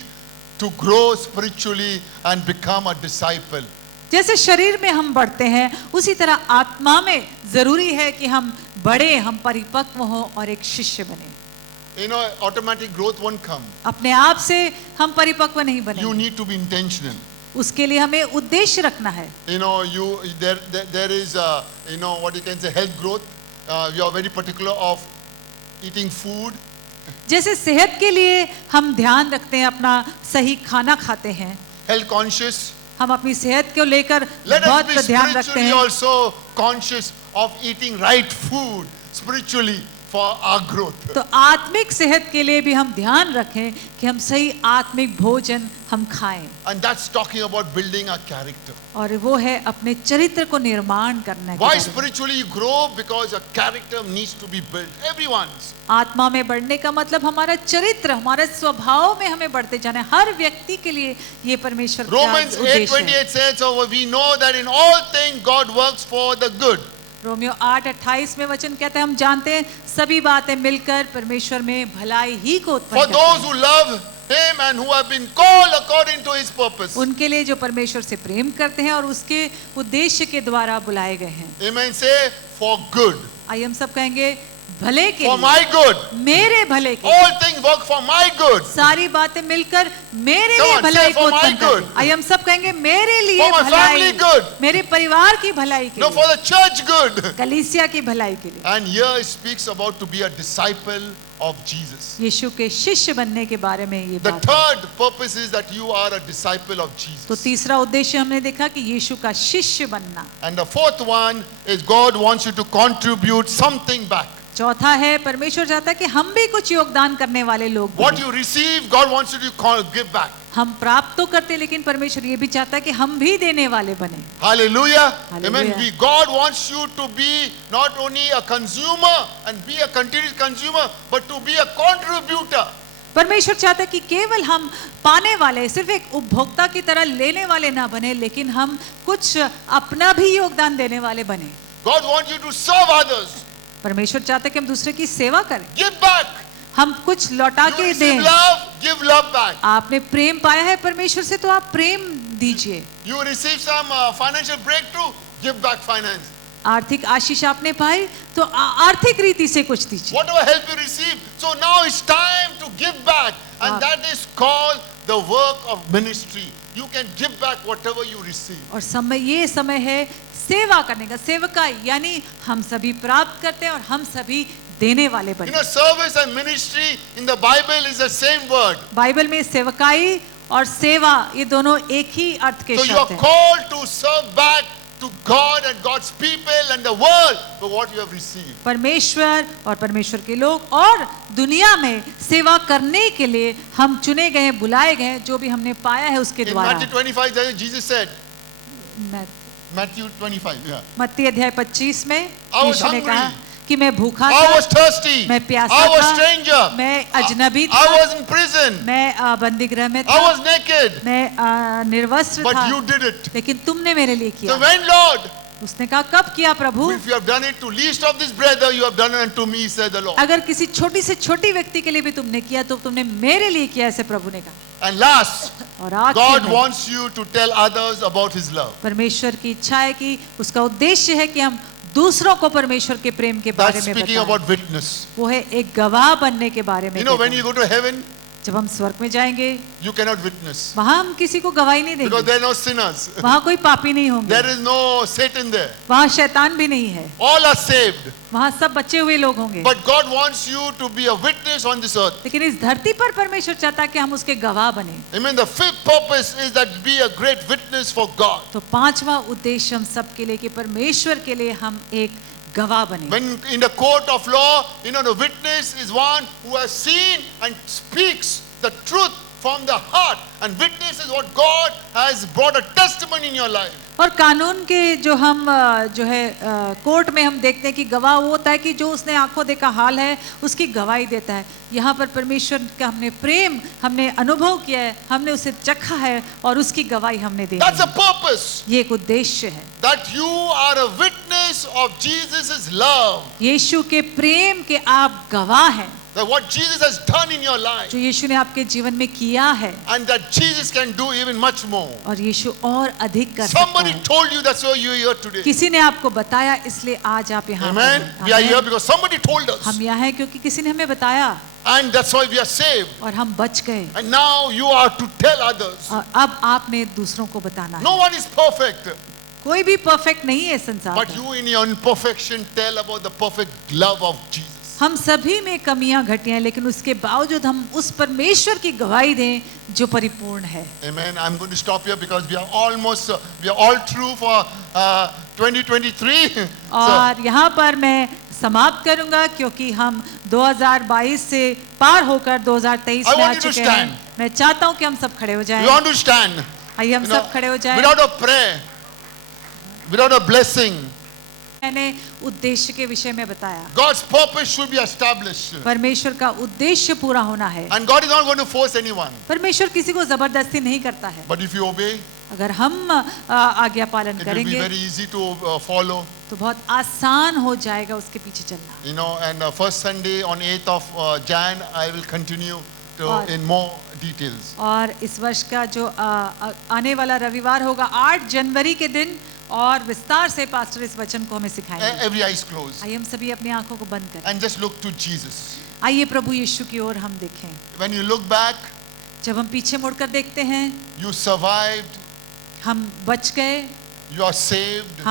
to grow spiritually and become a disciple. जैसे शरीर में हम बढ़ते हैं, उसी तरह आत्मा में जरूरी है कि हम बढ़े, हम परिपक्व हों और एक शिष्य बने। You know, automatic growth won't come. अपने आप से हम परिपक्व नहीं You बने, need to be intentional. उसके लिए हमें उद्देश्य रखना है। You know, there is you know what you can say, health growth. You are very particular of eating food. जैसे सेहत के लिए हम ध्यान रखते हैं, अपना सही खाना खाते हैं, Health conscious. हम अपनी सेहत को लेकर Let us बहुत be ध्यान रखते spiritually हैं। also conscious of eating right food spiritually for our growth. तो आत्मिक सेहत के लिए भी हम ध्यान रखें कि हम सही आत्मिक भोजन हम खाएं, And that's talking about building our character. और वो है अपने चरित्र को निर्माण करना के Why बारे में। spiritually you grow? Because your character needs to be built. Everyone's. आत्मा में बढ़ने का मतलब हमारा चरित्र, हमारे स्वभाव में हमें बढ़ते जाना है। हर व्यक्ति के लिए ये परमेश्वर का Romans उद्देश्य है। 8:28 says, so we know that in all things God works for the good. Romeo 8:28 में वचन कहता है, हम जानते हैं सभी बातें मिलकर परमेश्वर में भलाई ही को उत्पन्न For करती those हैं। who love Him and who have been called according to His purpose. उनके लिए जो परमेश्वर से प्रेम करते हैं और उसके उद्देश्य के द्वारा बुलाए गए हैं। Amen. Say, for good. आइए हम सब कहेंगे भले के For लिए, my good. मेरे भले के, All things work for my good. सारी बातें मिलकर मेरे Come लिए on, भलाई say को for my उत्पन्न good. करती। आइए हम सब कहेंगे मेरे लिए For my family भलाई, good. मेरे परिवार की भलाई के No, लिए, for the church good. कलीसिया की भलाई के लिए। And here it speaks about to be a disciple of Jesus. यीशु के शिष्य बनने के बारे में ये The बात है। third purpose is that you are a disciple of तो Jesus. तीसरा उद्देश्य हमने देखा कि यीशु का शिष्य बनना, And the fourth one is God wants you to contribute something back. चौथा है परमेश्वर चाहता है कि हम भी कुछ योगदान करने वाले लोग What बने। you receive, God wants you to give back. हम प्राप्त तो करते लेकिन परमेश्वर ये भी चाहता है कि हम भी देने वाले बने। Hallelujah. Hallelujah. Amen. God wants you to be not only a consumer and be a continuous consumer, but to be a contributor. परमेश्वर चाहता है कि केवल हम पाने वाले, सिर्फ एक उपभोक्ता की तरह लेने वाले ना बने, लेकिन हम कुछ अपना भी योगदान देने वाले बने। God wants you to serve others. परमेश्वर चाहता है कि हम दूसरे की सेवा करें, Give back. हम कुछ लौटा You के receive दें। love, give love back. आपने प्रेम पाया है परमेश्वर से तो आप प्रेम दीजिए। You receive some financial breakthrough, give back finance. आर्थिक आशीष आपने पाई तो आर्थिक रीति से कुछ दीजिए। Whatever help you receive. So now it's time to give back. And that is called the work of ministry. You can give back whatever you receive. और ये समय है सेवा करने का, सेवकाई, यानी हम सभी प्राप्त करते हैं और हम सभी देने वाले You बने। know, service and ministry in the Bible is the same word. Bible में सेवकाई और सेवा ये दोनों एक ही अर्थ के So you are शब्द हैं। called to serve back to God and God's people and the world for what you have received. परमेश्वर और परमेश्वर के लोग और दुनिया में सेवा करने के लिए हम चुने गए हैं, बुलाए गए हैं, जो भी हमने पाया है उसके In द्वारा। Matthew 25, that's what Jesus said. मैं- Matthew 25, yeah. मत्ती अध्याय 25 में I was यीशु ने hungry. कहा कि मैं भूखा I was था, thirsty. मैं प्यासा I was था, stranger. मैं अजनबी I था, was in prison. मैं बंदीगृह में I था, was naked. मैं निर्वस्त्र But था, you did it. लेकिन तुमने मेरे लिए So किया। when Lord, उसने कहा कब किया प्रभु? if you have done it to least of this brother, you have done it unto me, said the Lord. अगर किसी छोटी से छोटी व्यक्ति के लिए भी तुमने किया तो तुमने मेरे लिए किया, ऐसे प्रभु ने कहा। And last, और आखिर God में wants you to tell others about His love. परमेश्वर की इच्छा है कि उसका उद्देश्य है कि हम दूसरों को परमेश्वर के प्रेम के बारे That's में speaking बताएं। about witness. वो है एक गवाह बनने के बारे में You know, when कहता you है। go to heaven, जब हम स्वर्ग में जाएंगे you cannot witness वहां हम किसी को गवाही नहीं because देंगे, there are no sinners. वहां कोई पापी नहीं होंगे, There is no Satan there. वहां शैतान भी नहीं है, All are saved. वहां सब बचे हुए लोग होंगे। But God wants you to be a witness on this earth. लेकिन इस धरती पर परमेश्वर चाहता है कि हम उसके गवाह बने। Amen. The fifth purpose is that be a great witness for God. तो पांचवा उद्देश्य हम सबके लिए कि परमेश्वर के लिए हम एक गवाह बने। When in the court of law, you know, the witness is one who has seen and speaks the truth from the heart. And witness is what God has brought a testimony in your life. और कानून के जो हम जो है court में हम देखते हैं कि गवाह वो होता है कि जो उसने आंखों देखा हाल है उसकी गवाही देता है। यहाँ पर परमेश्वर का हमने प्रेम हमने अनुभव किया है, हमने उसे चखा है और उसकी गवाही हमने दी That's है। a purpose. ये एक उद्देश्य है, That you are a witness of Jesus' love. यीशु के प्रेम के आप गवाह हैं, That what Jesus has done in your life. जो यीशु ने आपके जीवन में किया है And that Jesus can do even much more. और यीशु और अधिक कर सकता Somebody है। told you, that's why you are here today. किसी ने आपको बताया इसलिए आज आप यहाँ पर Amen. हैं। We are here आमीन। because somebody told us. हम यहाँ हैं क्योंकि किसी ने हमें बताया And that's why we are saved. और हम बच गए And now you are to tell others. और अब आपने दूसरों को बताना है। No one is perfect. कोई भी परफेक्ट नहीं है संसार But में। you in your imperfection tell about the perfect love of Jesus. हम सभी में कमियां घटियां, लेकिन उसके बावजूद हम उस परमेश्वर की गवाही दें जो परिपूर्ण है। Amen. I'm going to stop here because we are almost, we are all through for 2023. और यहाँ पर मैं समाप्त करूंगा क्योंकि हम 2022 से पार होकर 2023 I में आ want you to चुके हैं। stand. मैं चाहता हूँ कि हम सब खड़े हो We जाएं। want to stand. आइए हम You know, सब खड़े हो जाएं। without a prayer, without a blessing, मैंने उद्देश्य के विषय में बताया। God's purpose should be established. परमेश्वर का उद्देश्य पूरा होना है। And God is not going to force anyone. परमेश्वर किसी को जबरदस्ती नहीं करता है। But if you obey, अगर हम आज्ञा पालन it will be करेंगे very easy to follow. तो बहुत आसान हो जाएगा उसके पीछे चलना। You know, and first Sunday on 8th of Jan, I will continue to और- in more details. और इस वर्ष का जो आने वाला रविवार होगा 8 जनवरी के दिन, और विस्तार से पास्टर इस वचन को हमें सिखाएंगे। Every eye is closed. आइए हम सभी अपनी आंखों को बंद करें। And just look to Jesus. आइए प्रभु यीशु की ओर हम देखें। When you look back, जब हम पीछे मुड़कर देखते हैं, you survived, हम बच गए, you are saved,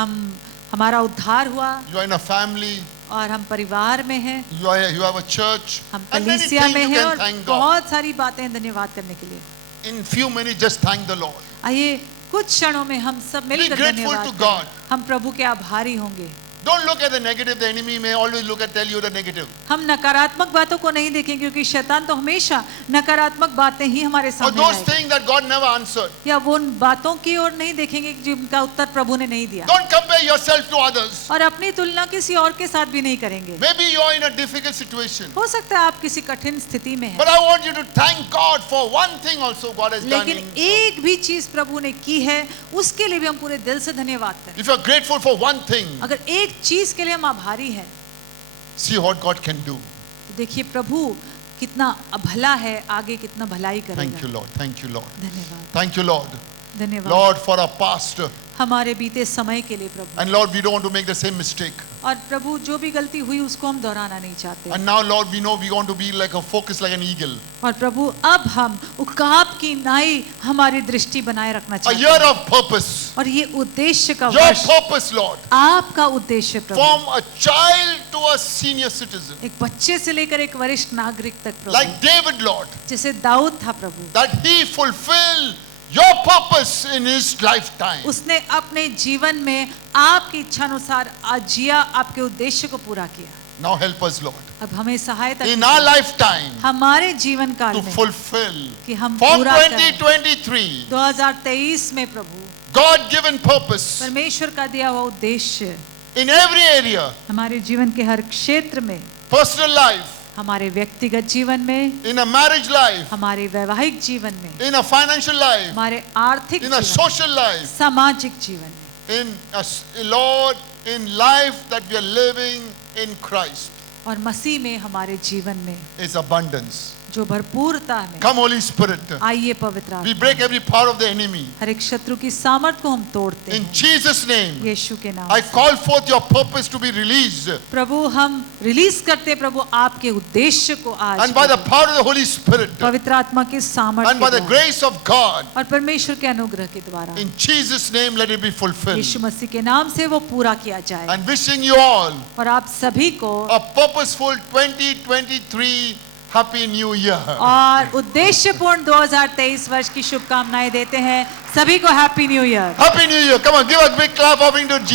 हमारा उद्धार हुआ you are in a family, और हम परिवार में हैं, you have a church, हम and many कलीसिया things में you हैं can और thank God. बहुत सारी बातें हैं धन्यवाद करने के लिए। In few minutes, just thank the Lord. आइए कुछ क्षणों में हम सब मिलकर grateful धन्यवाद to करें। God. हम प्रभु के आभारी होंगे। Don't look at the negative. The enemy may always tell you the negative. हम नकारात्मक बातों को नहीं देखें क्योंकि शैतान तो हमेशा नकारात्मक बातें ही हमारे Or सामने those लाएगा। things that God never answered. या वो उन बातों की ओर नहीं देखेंगे जिनका उत्तर प्रभु ने नहीं दिया, Don't compare yourself to others. और अपनी तुलना किसी और के साथ भी नहीं करेंगे। Maybe you are in a difficult situation. हो सकता है आप किसी कठिन स्थिति में But हैं, I want you to thank God for one thing also God has done. लेकिन एक भी चीज प्रभु ने की है उसके लिए भी हम पूरे दिल से धन्यवाद करें। If you are grateful for one thing, अगर एक चीज के लिए हम आभारी हैं, see what God can do. तो देखिए प्रभु कितना भला है, आगे कितना भलाई Thank you, करेगा। Lord. Thank you, Lord. धन्यवाद, Thank you, Lord. धन्यवाद Lord, for our past. हमारे बीते समय के लिए प्रभु। And Lord, we don't want to make the same mistake. और प्रभु जो भी गलती हुई उसको हम दोहराना नहीं चाहते। And now, Lord, we know we want to be like a focus like an eagle. और प्रभु अब हम उकाब की नाई हमारी दृष्टि बनाए रखना A चाहते year हैं। of purpose. और ये उद्देश्य का Your वर्ष, purpose, Lord. आपका उद्देश्य प्रभु, From a child to a senior citizen. एक बच्चे से लेकर एक वरिष्ठ नागरिक तक प्रभु, Like David, Lord. जैसे दाऊद था प्रभु, That he fulfilled your purpose in his lifetime. उसने अपने जीवन में आपकी इच्छानुसार जिया, आपके उद्देश्य को पूरा किया। Now help us, Lord. अब हमें सहायता In कीजिए, our lifetime हमारे जीवन काल to में fulfill. कि हम From पूरा करें। 2023, 2023 में प्रभु God-given purpose परमेश्वर का दिया हुआ उद्देश्य in every area. हमारे जीवन के हर क्षेत्र में, Personal life, हमारे व्यक्तिगत जीवन में, in a marriage life, हमारे वैवाहिक जीवन में, in a financial life, हमारे आर्थिक in a जीवन, social life, सामाजिक जीवन में, in Lord, in life that we are living in Christ और मसीह में हमारे जीवन में is abundance. जो भरपूरता में। Come, Holy Spirit. आइए पवित्र We आत्मा, break every power of the enemy. हर एक शत्रु की सामर्थ को हम तोड़ते In हैं Jesus' name, यीशु के नाम I से। call forth your purpose to be released. प्रभु हम रिलीज करते हैं प्रभु आपके उद्देश्य को आज And by the Prabhu, power of the Holy Spirit, पवित्र आत्मा की सामर्थ and by के the द्वारा grace of God, और परमेश्वर के अनुग्रह के द्वारा in Jesus' name, let it be fulfilled. यीशु मसीह के नाम से वो पूरा किया जाए। And wishing you all और आप सभी को a purposeful 2023 Happy New Year. और उद्देश्यपूर्ण 2023 वर्ष की शुभकामनाएं देते हैं सभी को। Happy new year. Happy New Year. Come on, give a big clap offering to Jesus.